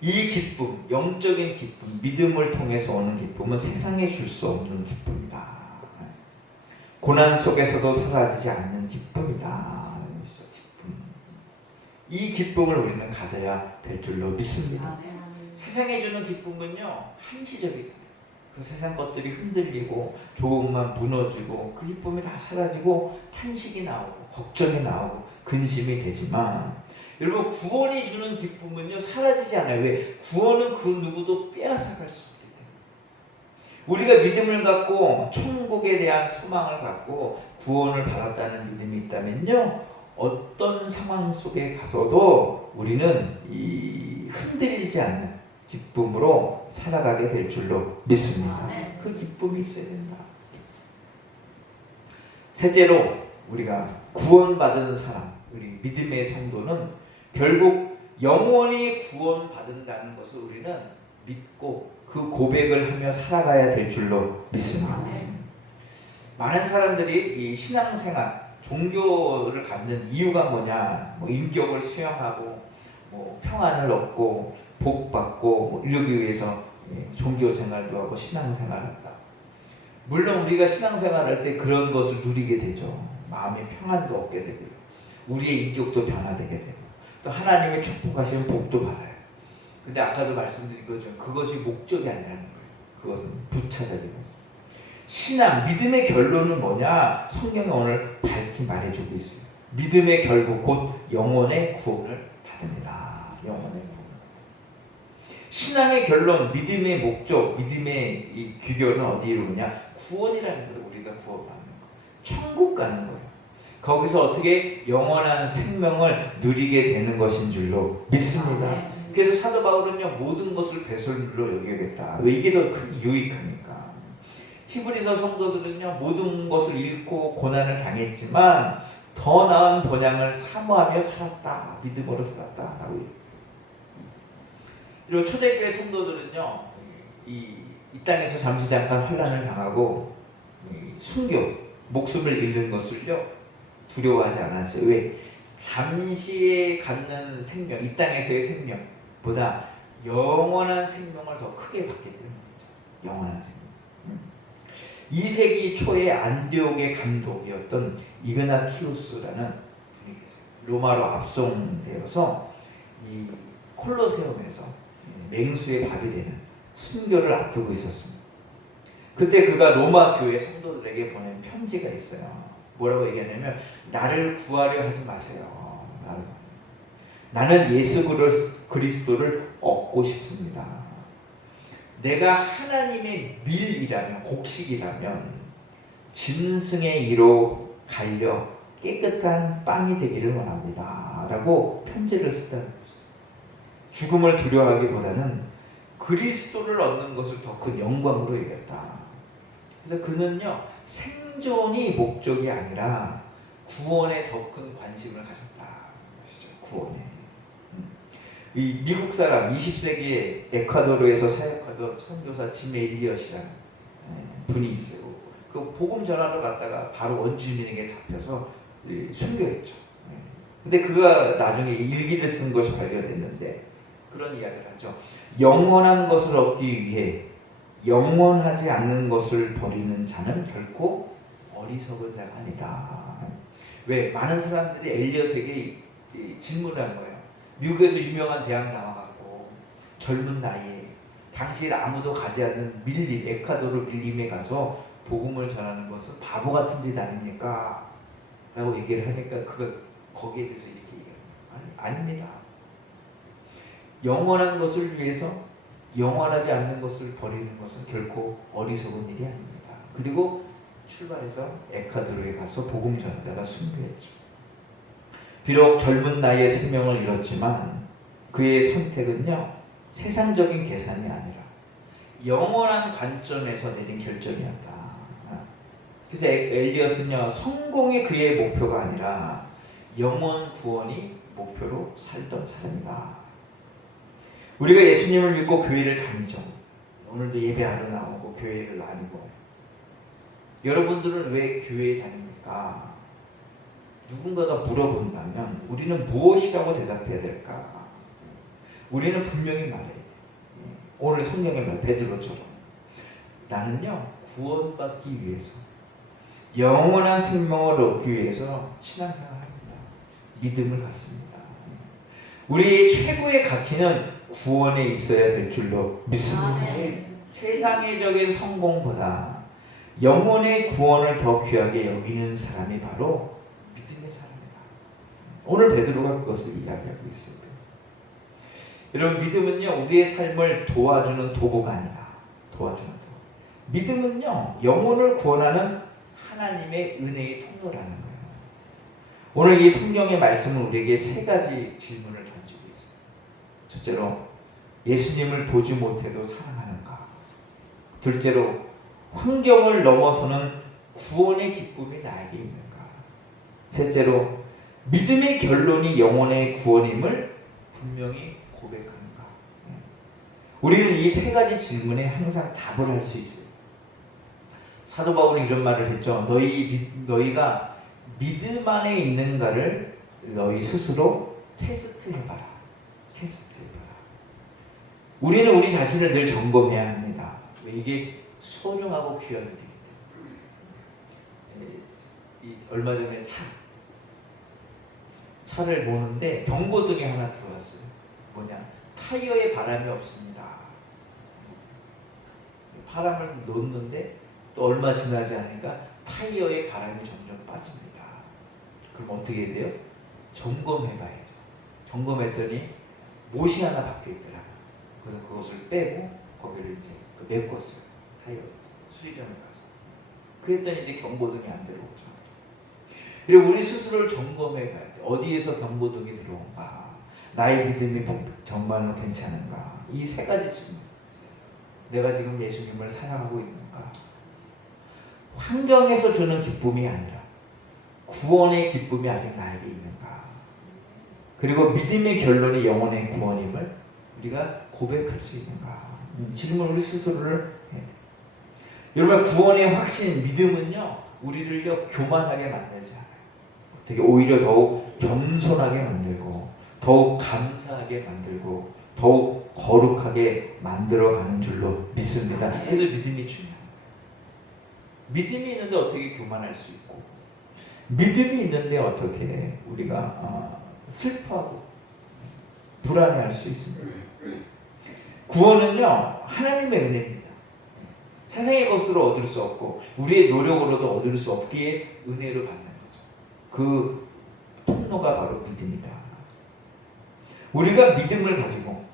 이 기쁨, 영적인 기쁨, 믿음을 통해서 오는 기쁨은 세상에 줄 수 없는 기쁨이다. 고난 속에서도 사라지지 않는 기쁨이다. 기쁨. 이 기쁨을 우리는 가져야 될 줄로 믿습니다. 아멘. 세상에 주는 기쁨은요, 한시적이잖아요. 그 세상 것들이 흔들리고 조금만 무너지고 그 기쁨이 다 사라지고 탄식이 나오고 걱정이 나오고 근심이 되지만, 여러분, 구원이 주는 기쁨은요, 사라지지 않아요. 왜? 구원은 그 누구도 빼앗아갈 수 없기 때문에. 우리가 믿음을 갖고 천국에 대한 소망을 갖고 구원을 받았다는 믿음이 있다면요, 어떤 상황 속에 가서도 우리는 이 흔들리지 않는 기쁨으로 살아가게 될 줄로 믿습니다. 그 기쁨이 있어야 된다. 셋째로, 우리가 구원받은 사람, 우리 믿음의 성도는 결국 영원히 구원받는다는 것을 우리는 믿고 그 고백을 하며 살아가야 될 줄로 믿습니다. 많은 사람들이 이 신앙생활, 종교를 갖는 이유가 뭐냐, 뭐 인격을 수양하고 뭐 평안을 얻고 복 받고 뭐 이러기 위해서 종교 생활도 하고 신앙 생활을 한다. 물론 우리가 신앙 생활할 때 그런 것을 누리게 되죠. 마음의 평안도 얻게 되고요, 우리의 인격도 변화되게 되고, 또 하나님의 축복하시는 복도 받아요. 근데 아까도 말씀드린 것처럼 그것이 목적이 아니라는 거예요. 그것은 부차적이고. 신앙, 믿음의 결론은 뭐냐? 성경이 오늘 밝히 말해주고 있어요. 믿음의 결국 곧 영혼의 구원을 받습니다. 영혼의 구원. 신앙의 결론, 믿음의 목적, 믿음의 이 귀결은 어디로 오냐? 구원이라는 거예요. 우리가 구원받는 거. 천국 가는 거예요. 거기서 어떻게 영원한 생명을 누리게 되는 것인 줄로 믿습니다. 그래서 사도 바울은요, 모든 것을 배설물로 여기겠다. 왜? 이게 더 유익하니까. 히브리서 성도들은요, 모든 것을 잃고 고난을 당했지만 더 나은 본향을 사모하며 살았다. 믿음으로 살았다라고. 그리고 초대교회 성도들은요, 이 이 땅에서 잠시 잠깐 환난을 당하고 순교, 목숨을 잃는 것을요 두려워하지 않았어요. 왜? 잠시에 갖는 생명, 이 땅에서의 생명보다 영원한 생명을 더 크게 받기 때문이죠. 영원한 생명. 2세기 초에 안디옥의 감독이었던 이그나티우스라는 분이 계세요. 로마로 압송되어서 이 콜로세움에서 맹수의 밥이 되는 순교를 앞두고 있었습니다. 그때 그가 로마 교회 성도들에게 보낸 편지가 있어요. 뭐라고 얘기하냐면 나를 구하려 하지 마세요. 나는 예수 그리스도를 얻고 싶습니다. 내가 하나님의 밀이라면, 곡식이라면 짐승의 이로 갈려 깨끗한 빵이 되기를 원합니다. 라고 편지를 쓰다는 것이죠. 죽음을 두려워하기보다는 그리스도를 얻는 것을 더 큰 영광으로 여겼다. 그래서 그는요, 생존이 목적이 아니라 구원에 더 큰 관심을 가졌다. 구원에. 이 미국 사람 20세기에 에콰도르에서 사역하던 선교사 짐 엘리엇이라는 분이 있어요. 그 복음 전하러 갔다가 바로 원주민에게 잡혀서 순교했죠. 근데 그가 나중에 일기를 쓴 것이 발견됐는데 그런 이야기를 하죠. 영원한 것을 얻기 위해 영원하지 않는 것을 버리는 자는 결코 어리석은 자가 아니다. 왜? 많은 사람들이 엘리엇에게 질문을 한 거예요. 미국에서 유명한 대학 나와갖고 젊은 나이에 당시에 아무도 가지 않는 밀림, 에콰도르 밀림에 가서 복음을 전하는 것은 바보 같은 짓 아닙니까? 라고 얘기를 하니까 그가 거기에 대해서 이렇게 얘기해요. 아닙니다. 영원한 것을 위해서 영원하지 않는 것을 버리는 것은 결코 어리석은 일이 아닙니다. 그리고 출발해서 에콰도르에 가서 복음 전하다가 순교했죠. 비록 젊은 나이에 생명을 잃었지만 그의 선택은요, 세상적인 계산이 아니라 영원한 관점에서 내린 결정이었다. 그래서 엘리엇은요, 성공이 그의 목표가 아니라 영원 구원이 목표로 살던 사람이다. 우리가 예수님을 믿고 교회를 다니죠. 오늘도 예배하러 나오고 교회를 다니고. 여러분들은 왜 교회에 다닙니까? 누군가가 물어본다면 우리는 무엇이라고 대답해야 될까? 우리는 분명히 말해야 돼. 오늘 성경의 말 베드로처럼 나는요, 구원받기 위해서 영원한 생명을 얻기 위해서 신앙생활을 합니다. 믿음을 갖습니다. 우리의 최고의 가치는 구원에 있어야 될 줄로 믿습니다. 세상의적인 성공보다 영혼의 구원을 더 귀하게 여기는 사람이 바로 믿음의 사람이다. 오늘 베드로가 그것을 이야기하고 있습니다. 여러분, 믿음은요, 우리의 삶을 도와주는 도구가 아니라 도와주는 도구. 믿음은요, 영혼을 구원하는 하나님의 은혜의 통로라는 거예요. 오늘 이 성경의 말씀은 우리에게 세 가지 질문을 던지고 있어요. 첫째로, 예수님을 보지 못해도 사랑하는가? 둘째로, 환경을 넘어서는 구원의 기쁨이 나에게 있는가? 셋째로, 믿음의 결론이 영혼의 구원임을 분명히 고백하는가? 우리는 이 세 가지 질문에 항상 답을 할 수 있어요. 사도 바울은 이런 말을 했죠. 너희가 믿음 안에 있는가를 너희 스스로 테스트해봐라. 테스트해봐라. 우리는 우리 자신을 늘 점검해야 합니다. 이게 소중하고 귀한 일이기 때문에. 얼마 전에 차를 보는데 경고등이 하나 들어왔어요. 뭐냐? 타이어에 바람이 없습니다. 바람을 놓는데 또 얼마 지나지 않으니까 타이어에 바람이 점점 빠집니다. 그럼 어떻게 해야 돼요? 점검해봐야죠. 점검했더니 못이 하나 박혀있더라. 그래서 그것을 빼고 거기를 이제 메꿨어요. 타이어 수리점에 가서. 그랬더니 이제 경고등이 안 들어오죠. 그리고 우리 스스로를 점검해봐야 돼. 어디에서 경고등이 들어온가? 나의 믿음이 정말로 괜찮은가? 이 세 가지 질문. 내가 지금 예수님을 사랑하고 있는가? 환경에서 주는 기쁨이 아니라 구원의 기쁨이 아직 나에게 있는가? 그리고 믿음의 결론이 영혼의 구원임을 우리가 고백할 수 있는가? 질문 우리 스스로를 해야 돼요. 여러분, 구원의 확신, 믿음은요, 우리를요 교만하게 만들지 않아요. 되게 오히려 더욱 겸손하게 만들고, 더욱 감사하게 만들고, 더욱 거룩하게 만들어가는 줄로 믿습니다. 그래서 믿음이 중요합니다. 믿음이 있는데 어떻게 교만할 수 있고, 믿음이 있는데 어떻게 우리가 슬퍼하고 불안해할 수 있습니다. 구원은요 하나님의 은혜입니다. 세상의 것으로 얻을 수 없고 우리의 노력으로도 얻을 수 없기에 은혜로 받는 거죠. 그 통로가 바로 믿음이다. 우리가 믿음을 가지고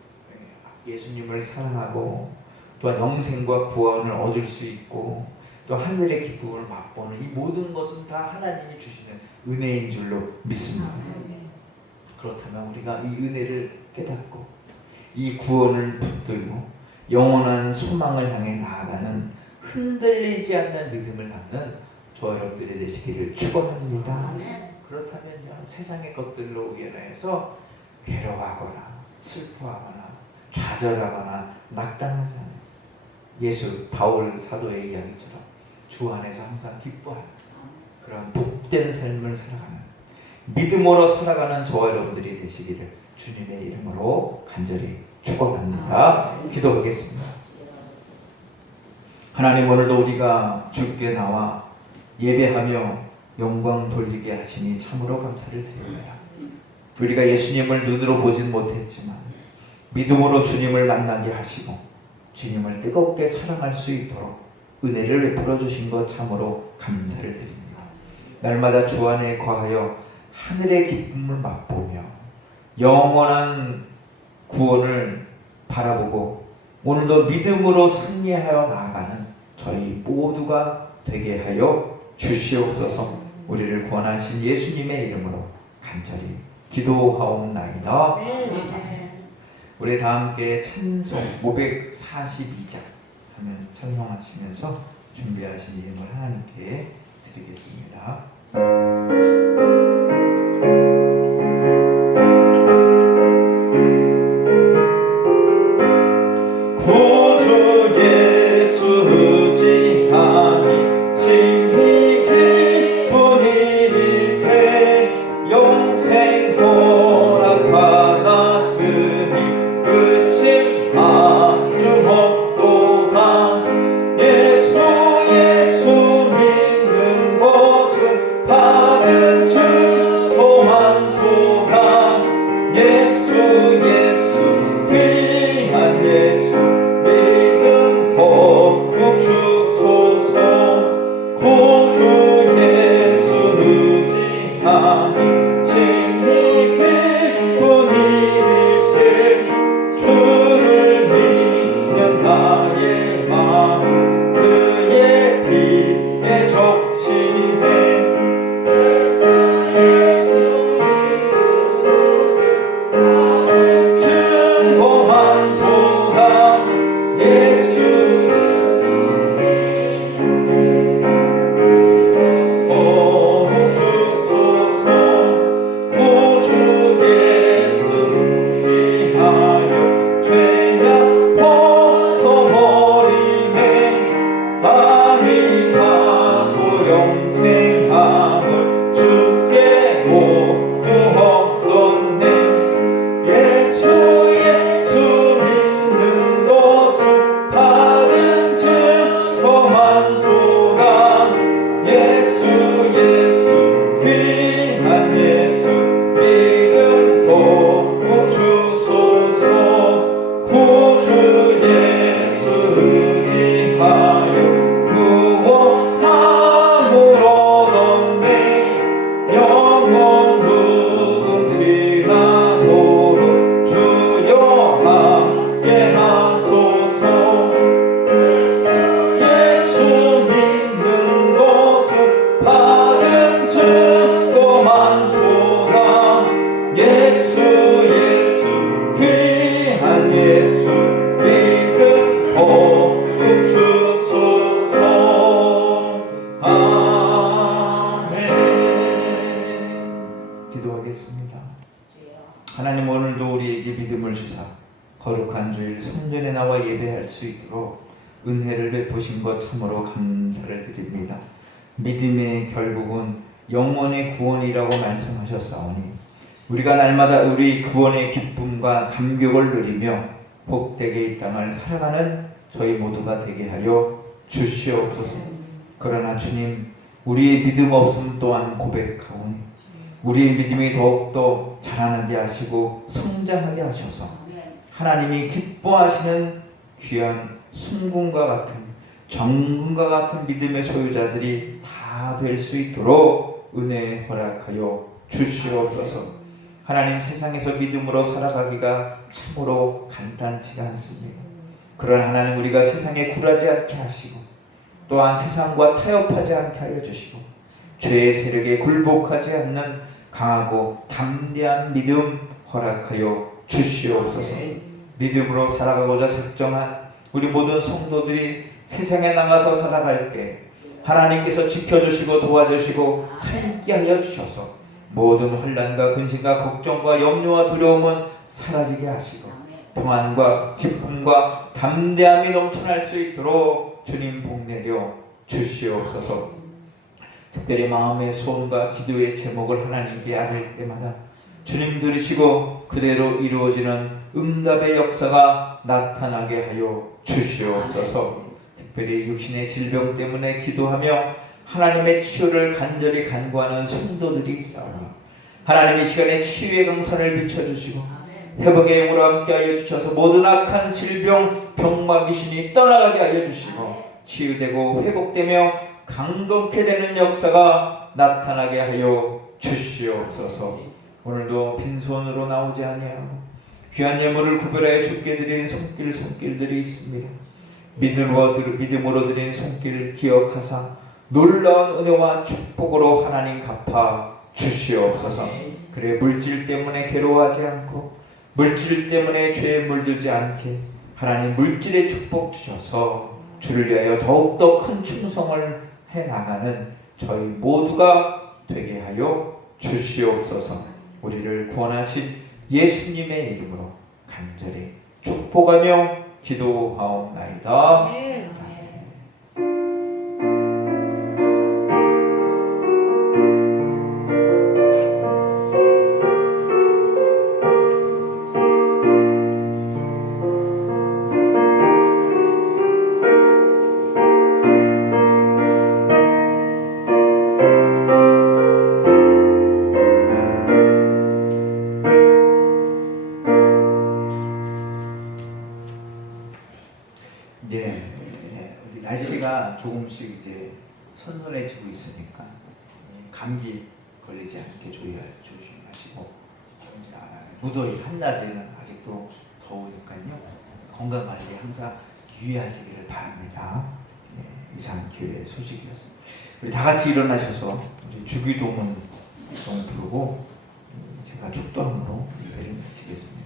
예수님을 사랑하고 또한 영생과 구원을 얻을 수 있고 또 하늘의 기쁨을 맛보는 이 모든 것은 다 하나님이 주시는 은혜인 줄로 믿습니다. 그렇다면 우리가 이 은혜를 깨닫고 이 구원을 붙들고 영원한 소망을 향해 나아가는 흔들리지 않는 믿음을 갖는 저와 여러분들이 되시기를 축원합니다. 그렇다면요 세상의 것들로 인해서 괴로워하거나 슬퍼하거나 좌절하거나 낙담하지 않아요. 예수 바울 사도의 이야기처럼 주 안에서 항상 기뻐하는 그런 복된 삶을 살아가는 믿음으로 살아가는 저와 여러분들이 되시기를 주님의 이름으로 간절히 축원합니다. 기도하겠습니다. 하나님, 오늘도 우리가 주께 나와 예배하며 영광 돌리게 하시니 참으로 감사를 드립니다. 우리가 예수님을 눈으로 보진 못했지만 믿음으로 주님을 만나게 하시고 주님을 뜨겁게 사랑할 수 있도록 은혜를 베풀어 주신 것 참으로 감사를 드립니다. 날마다 주 안에 거하여 하늘의 기쁨을 맛보며 영원한 구원을 바라보고 오늘도 믿음으로 승리하여 나아가는 저희 모두가 되게 하여 주시옵소서. 우리를 구원하신 예수님의 이름으로 간절히 기도하옵나이다. 우리 다 함께 찬송 542장 하면 찬송하시면서 준비하신 이름을 하나님께 드리겠습니다. 구주 예수 의지하니 심히 기쁜 일세 영생 허락받았으니 의심 아주 없도다. 예수 믿는 것은 받은 줄 주간주일 성전에 나와 예배할 수 있도록 은혜를 베푸신 것 참으로 감사를 드립니다. 믿음의 결국은 영원의 구원이라고 말씀하셨사오니 우리가 날마다 우리 구원의 기쁨과 감격을 누리며 복되게 이 땅을 살아가는 저희 모두가 되게 하여 주시옵소서. 그러나 주님, 우리의 믿음 없음 또한 고백하오니 우리의 믿음이 더욱더 자라나게 하시고 성장하게 하셔서 하나님이 기뻐하시는 귀한 순금과 같은 정금과 같은 믿음의 소유자들이 다 될 수 있도록 은혜 허락하여 주시옵소서. 하나님, 세상에서 믿음으로 살아가기가 참으로 간단치가 않습니다. 그러나 하나님, 우리가 세상에 굴하지 않게 하시고 또한 세상과 타협하지 않게 하여 주시고 죄의 세력에 굴복하지 않는 강하고 담대한 믿음 허락하여 주시옵소서. 믿음으로 살아가고자 작정한 우리 모든 성도들이 세상에 나가서 살아갈 때 하나님께서 지켜주시고 도와주시고 함께하여 주셔서 모든 환난과 근심과 걱정과 염려와 두려움은 사라지게 하시고 평안과 기쁨과 담대함이 넘쳐날 수 있도록 주님 복내려 주시옵소서. 특별히 마음의 소원과 기도의 제목을 하나님께 아뢰을 때마다 주님 들으시고 그대로 이루어지는 응답의 역사가 나타나게 하여 주시옵소서. 특별히 육신의 질병 때문에 기도하며 하나님의 치유를 간절히 간구하는 성도들이 있사오니 하나님의 시간에 치유의 강선을 비춰주시고 회복의 영으로 함께하여 주셔서 모든 악한 질병, 병마 귀신이 떠나가게 하여 주시고 치유되고 회복되며 강건케 되는 역사가 나타나게 하여 주시옵소서. 오늘도 빈손으로 나오지 아니하고 귀한 예물을 구별하여 주께 드린 손길들이 있습니다. 믿음으로 드린 손길 기억하사 놀라운 은혜와 축복으로 하나님 갚아 주시옵소서. 그래 물질 때문에 괴로워하지 않고 물질 때문에 죄에 물들지 않게 하나님 물질의 축복 주셔서 주를 위하여 더욱더 큰 충성을 해나가는 저희 모두가 되게 하여 주시옵소서. 우리를 구원하신 예수님의 이름으로 간절히 축복하며 기도하옵나이다. 우리 날씨가 조금씩 이제 선선해지고 있으니까 감기 걸리지 않게 조심하시고 무더위 한낮에는 아직도 더우니까요 건강 관리 항상 유의하시기를 바랍니다. 이상 교회 소식이었습니다. 우리 다 같이 일어나셔서 우리 주기도문 좀 부르고 제가 축도함으로 예배를 마치겠습니다.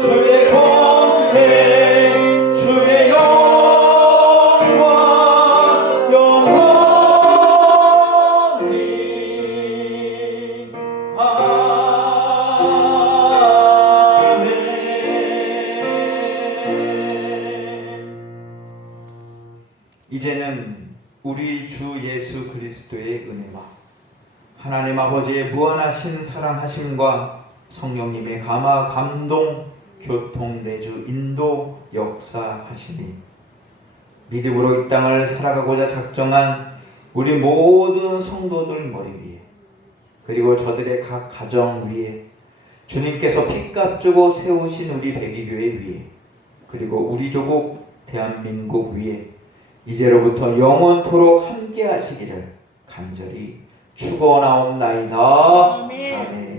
주의 권세 주의 영광 이제는 우리 주 예수 그리스도의 은혜와 하나님 아버지의 무한하신 사랑하심과 성령님의 감화 감동 교통 내주 인도 역사하심이 믿음으로 이 땅을 살아가고자 작정한 우리 모든 성도들 머리 위에 그리고 저들의 각 가정 위에 주님께서 피값 주고 세우신 우리 백이교회 위에 그리고 우리 조국 대한민국 위에 이제로부터 영원토록 함께 하시기를 간절히 축원하옵나이다. 아멘.